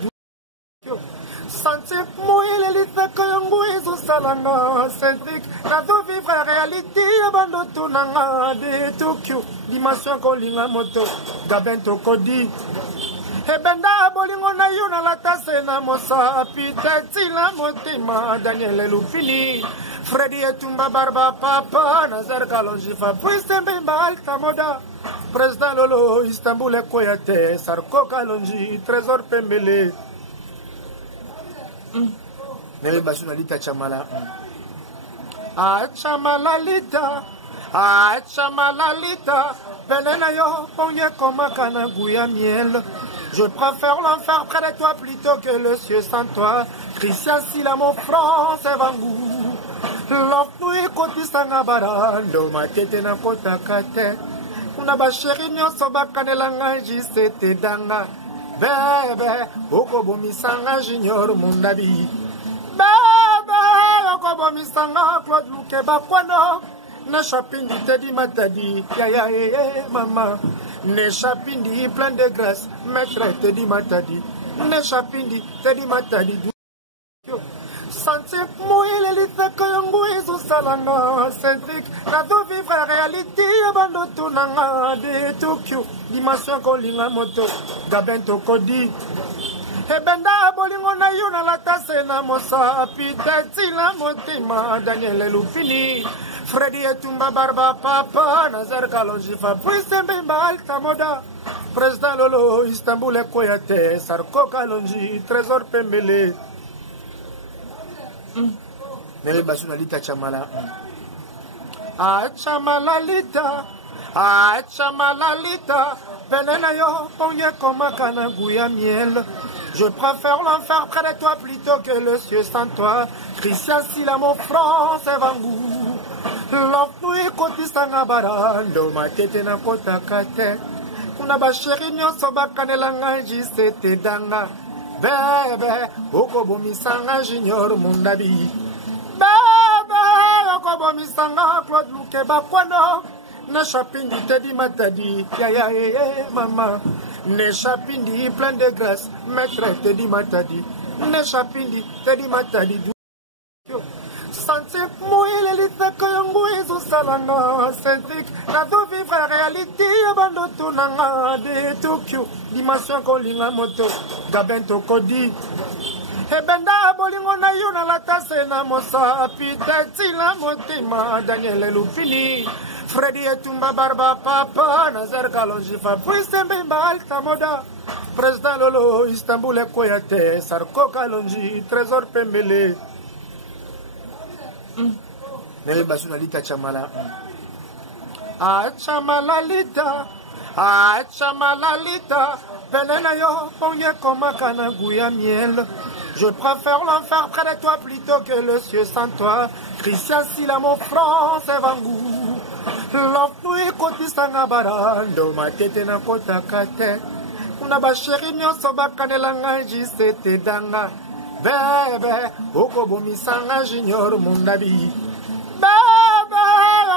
Santé moïle elitaka yango ezosalanga centrique nazo vivre réalité ya bandoto nanga de Tokyo dimension kolinga moto gaben tokodi ebenda bolingo na yo nalata se na mosapi tatina motema Daniel Lupini Freddy Etumba Barba Papa Nazar Kalonji Fabrice Mbemba Alta Moda Président Lolo Istanbul Ekoyate Sarko Kalonji Trésor Pembele Nele Basuna Lita Chamala Chamala Lita Chamala Lita Venena yo Onye Koma Kana Gouya Miel Je préfère l'enfer près de toi plutôt que le ciel sans toi Christian Sila mon front c'est Vangou L'enfouille kotistanga barando ma tête na kota kate Kuna ba chéri nyonso bakanelanga jisete danga Bebe, okobomi sanga junior mundabi Bebe, okobomi sanga Claude Luke bakwano Na shopping Teddy Matadi, ya mama Ne shopping plein de grâce, maître Teddy Matadi Ne shopping Teddy Matadi Santé moïle elitaka yango ezosalanga centrique nazo vivre réalité ya bandoto nanga de Tokyo dimension kolinga moto gaben tokodi ebenda bolingo na yo nalata se na mosapi tatina motema Daniel Lupini Freddy Etumba Barba Papa Nazar Kalonji Fabrice Mbemba Alta Moda Président Lolo Istanbul Ekoyate Sarko Kalonji Trésor Pembele Nele Basuna Lita Chamala Chamala Lita Chamala Lita Venena yo Onye Koma Kana Gouya Miel Je préfère l'enfer près de toi plutôt que le ciel sans toi Christian Sila mon front c'est Vangou L'enfouille kotistanga barando ma tête na kota kate Kuna ba chéri nyonso bakanelanga jisete danga Bebe, okobomi sanga junior mundabi Bebe, okobomi sanga Claude Luke bakwano Na shopping Teddy Matadi, ya mama Neshapindi plein de grâce, maître Teddy Matadi. Neshapindi Teddy Matadi. Santé mouille l'élite Kayongo et Salanga, Centric, la do vivre réalité, abandon tonanga de Tokyo, dimension Kolinga Moto, Gabento Kodi. Ebenda bolingo na yo na la tasse na mosa, piteti la motima, Daniel Lupini. Freddy Etumba Barba Papa, Nazar Kalonji Fabrice Mbemba Alta Moda, Président Lolo, Istanbul Koyate, Sarko Kalonji, Trésor Pembele. Nele Basunalita Chamala. Chamalalita, Chamalalita, Penena yo, Ponye Komakana Gouya Miel. Je préfère l'enfer près de toi plutôt que le ciel sans toi. Christian Sila, mon front, c'est Vangou. L'enfouille côté Sangabarando, ma tête na kota kate. Una ba chéri nyonso bakanelanga jisete danga. Bebe, okobomi sanga junior mundabi. Bebe,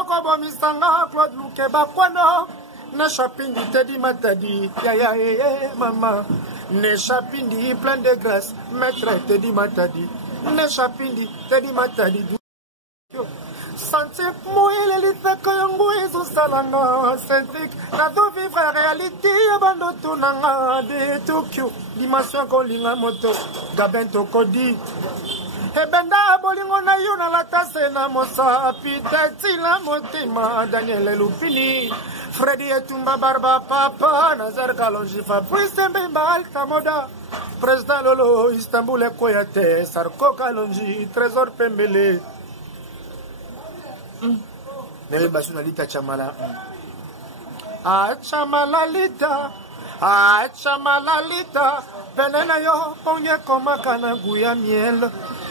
okobomi sanga Claude Luke bakwano. Na shopping Teddy Matadi, ya ya ya mama. Ne shopping plein de grâce, maître Teddy Matadi. Ne shopping Teddy Matadi. Santé mouille l'élite Kayongo et Salanga, Centric, la do vivre réalité, abandon tonanga de Tokyo, dimension Kolinga Moto, Gabento Kodi. Ebenda bolingo na yo na la tasse na mosa, piteti la motima, Daniel Lupini. Freddy Etumba Barba Papa, Nazar Kalonji Fabrice Mbemba Alta Moda, Président Lolo, Istanbul Koyate, Sarko Kalonji, Trésor Pembele. Nele Basunalita Chamala. Chamalalita, Chamalalita, Penena yo, Ponye Komakana Gouya Miel.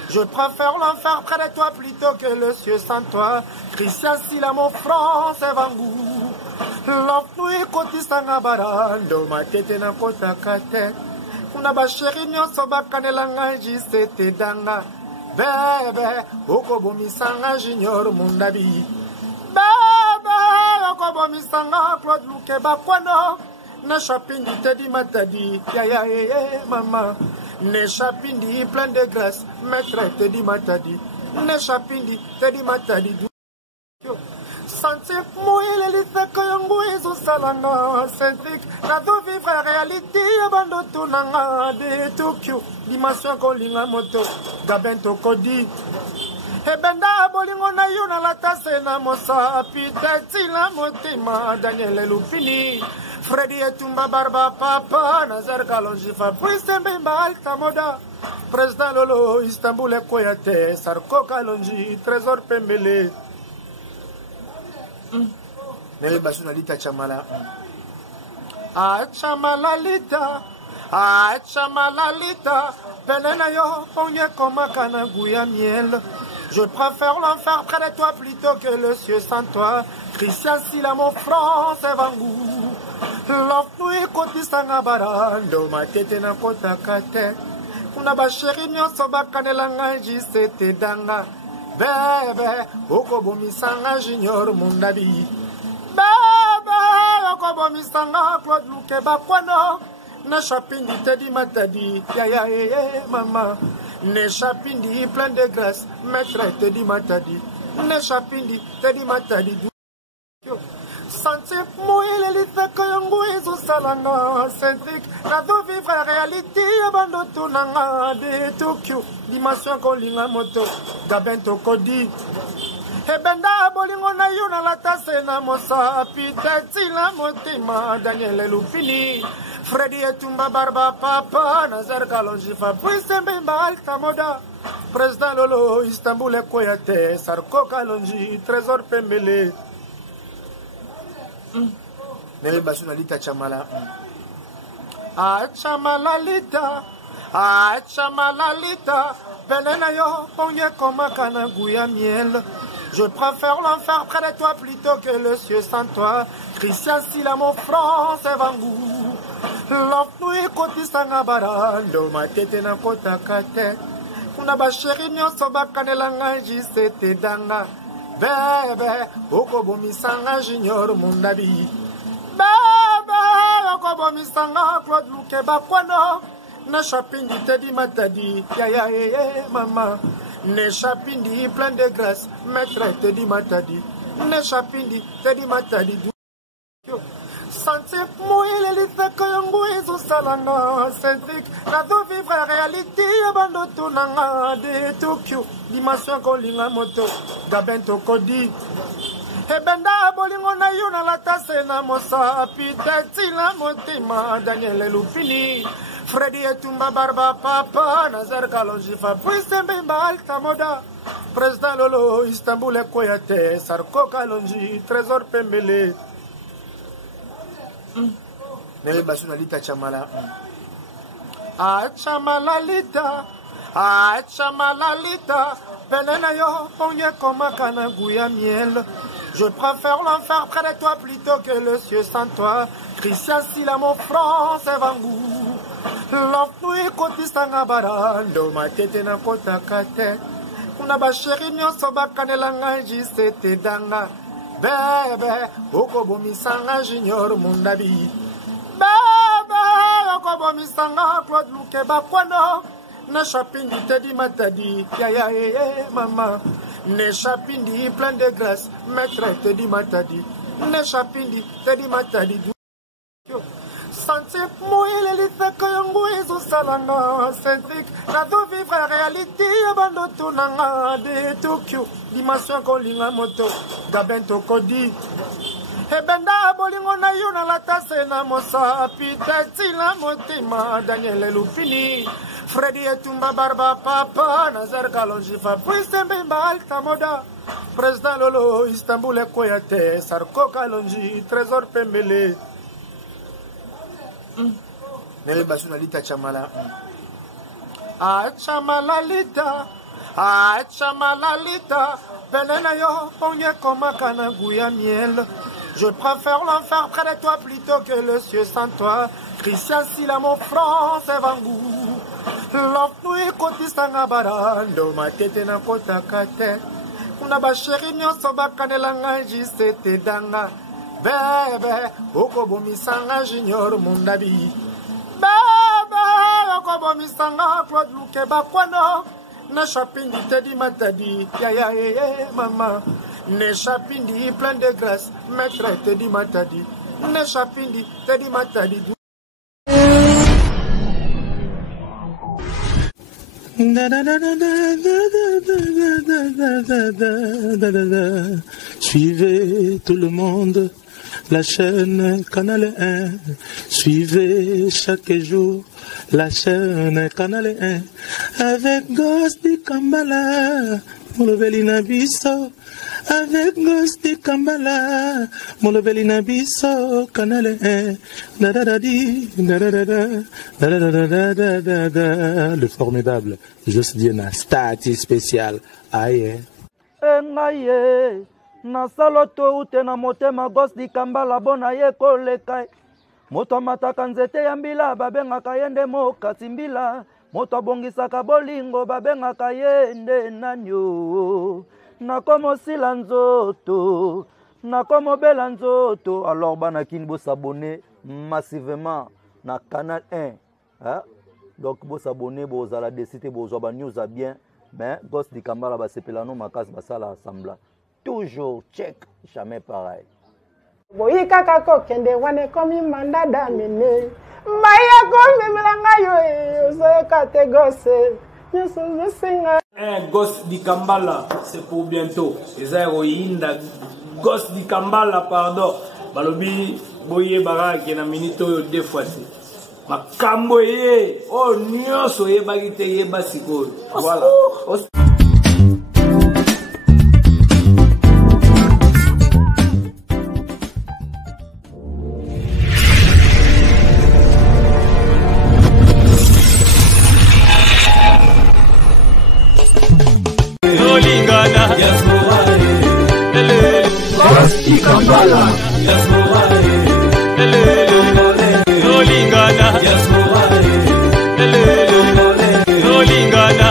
Je préfère l'enfer près de toi plutôt que le ciel sans toi. Christian Sila, mon front, c'est Vangou. L'enfouille côté Sangabarando, ma tête na kota kate. Una ba chéri nyonso bakanelanga jisete danga. Bebe, okobomi sanga junior mundabi. Bebe, okobomi sanga Claude Luke bakwano. Na shopping Teddy Matadi, ya ya ya mama. Ne shopping plein de grâce, maître Teddy Matadi. Ne shopping Teddy Matadi. Santé mouille l'élite Kayongo et Salanga, Centric, la do vivre réalité, abandon tonanga de Tokyo, dimension Kolinga Moto, Gabento Kodi. Ebenda bolingo na yo na la tasse na mosa, piteti la motima, Daniel Lupini. Freddy Etumba Barba Papa, Nazar Kalonji Fabrice Mbemba Alta Moda, Président Lolo, Istanbul Koyate, Sarko Kalonji, Trésor Pembele. Nele Basunalita Chamala. Chamalalita, Chamalalita, Penena yo, Ponye Komakana Gouya Miel. Je préfère l'enfer près de toi plutôt que le ciel sans toi. Christian Sila, mon front, c'est Vangou. L'enfouille côté Sangabarando, ma tête na kota kate. Una ba chéri nyonso bakanelanga jisete danga. Bebe, okobomi sanga junior mundabi. Bebe, okobomi sanga Claude Luke bakwano. Na shopping Teddy Matadi, ya ya ya mama. Ne shopping plein de grâce, maître Teddy Matadi. Ne shopping Teddy Matadi. Santé mouille l'élite Kayongo et Salanga, Centric, la do vivre réalité, abandon tonanga de Tokyo, dimension Kolinga Moto, Gabento Kodi. Ebenda bolingo na yo na la tasse na mosa, piteti la motima, Daniel Lupini. Freddy Etumba Barba Papa, Nazar Kalonji Fabrice Mbemba Alta Moda, Président Lolo, Istanbul Koyate, Sarko Kalonji, Trésor Pembele. Nele Basunalita Chamala. Chamalalita, Chamalalita, Penena yo, Ponye Komakana Gouya Miel. Je préfère l'enfer près de toi plutôt que le ciel sans toi. Christian Sila, mon front, c'est Vangou. L'enfouille côté Sangabarando, ma tête na kota kate. Una ba chéri nyonso bakanelanga jisete danga. Bebe, okobomi sanga junior mundabi. Bebe, Okobo misanga Claude Lukeba kwano. Ne chapindi Teddy Matadi. Ya maman. Ne chapindi plein de grâce. Maître Teddy Matadi. Ne chapindi Teddy Matadi. Sentir mouiller les lits que yango ezo salanga centrique na do vivre réalité bando tunanga de Tokyo dimension kolinga moto gabento kodi ebenda bolingo na yo na latase na mosa pitati la motima Daniel Lupini Freddy Etumba Barba Papa Nazar Kalonji Fabrice Mbemba Alta Moda Président Lolo Istanbul Koyate Sarko Kalonji Trésor Pembele Nele basuna lita chamala. Chamala lita. Chamala lita. Benena yo, ponye koma kana guya miel. Je préfère l'enfer près de toi plutôt que le ciel sans toi. Christian Sila mon front, c'est Vangou. L'enfouille kotistanga barando, ma tete na kota kate. Kuna basheri nyonso bakanelanga jisete danga. Bébé, Okobo misanga junior mundabi. Bébé, Okobo misanga Claude Lukeba kwano. Ne chapindi Teddy Matadi. Ya maman. Ne chapindi plein de grâce. Maître Teddy Matadi. Ne chapindi Teddy Matadi. Sentir mouiller les lits que yango ezo salanga centrique. Na do vivre réalité bando tunanga de Tokyo. Dimension kolinga moto gabento kodi. Ebenda bolingo na yo na latase na mosa pitati la motima Daniel Lupini Freddy Etumba Barba Papa Nazar Kalonji Fabrice Mbemba Alta Moda Président Lolo Istanbul Koyate Sarko Kalonji Trésor Pembele Nele basuna lita chamala. Chamala lita. Chamala lita. Benena yo, ponye koma kana guya miel. Je préfère l'enfer près de toi plutôt que le ciel sans toi. Christian Sila mon front, c'est Vangou. L'enfouille kotistanga barando, ma tete na kota kate. Kuna basheri nyonso bakanelanga jisete danga. Bébé, Okobo misanga junior mundabi. Bébé, Okobo misanga Claude Lukeba kwano. Ne chapindi Teddy Matadi. Ya maman. Ne chapindi plein de grâce. Maître Teddy Matadi. Ne chapindi Teddy Matadi. Suivez tout le monde la chaîne Canal 1. Suivez chaque jour la chaîne Canal 1. Avec Ghost Kambala, Molobelina Bisso. Avec Ghost Kambala, Molobelina Bisso, Canal 1. Le formidable Josdiena, Stati spécial. Aïe. Engaye. Na saloto ute na motema Ghost Kambala bona ye koleka. Moto mataka nzete ya mbila babengaka yende mokati mbila. Moto abongisaka bolingo babengaka yende nanyo. Nakomo sila nzoto, nakomo bela nzoto. Alors banakini bo s'abonner massivement na Canal 1. Hein? Donc bo s'abonner bo zala décider bo zoba news a bien. Mais Ghost Kambala ba sepelano makas basala assembla. Toujours check, jamais pareil. Boyi kaka kokende wane komi mandada mine. Maya komi milanga yo se kategose. Nyoso singa. Ghost Kambala, c'est pour bientôt. Les héroïnes Ghost Kambala, pardon. Balobi boye baraki na minito 2 fois. Makambo ye, oh nyonso ye bagite ye basiko. Voilà. Kambala, Olingana, Olingana,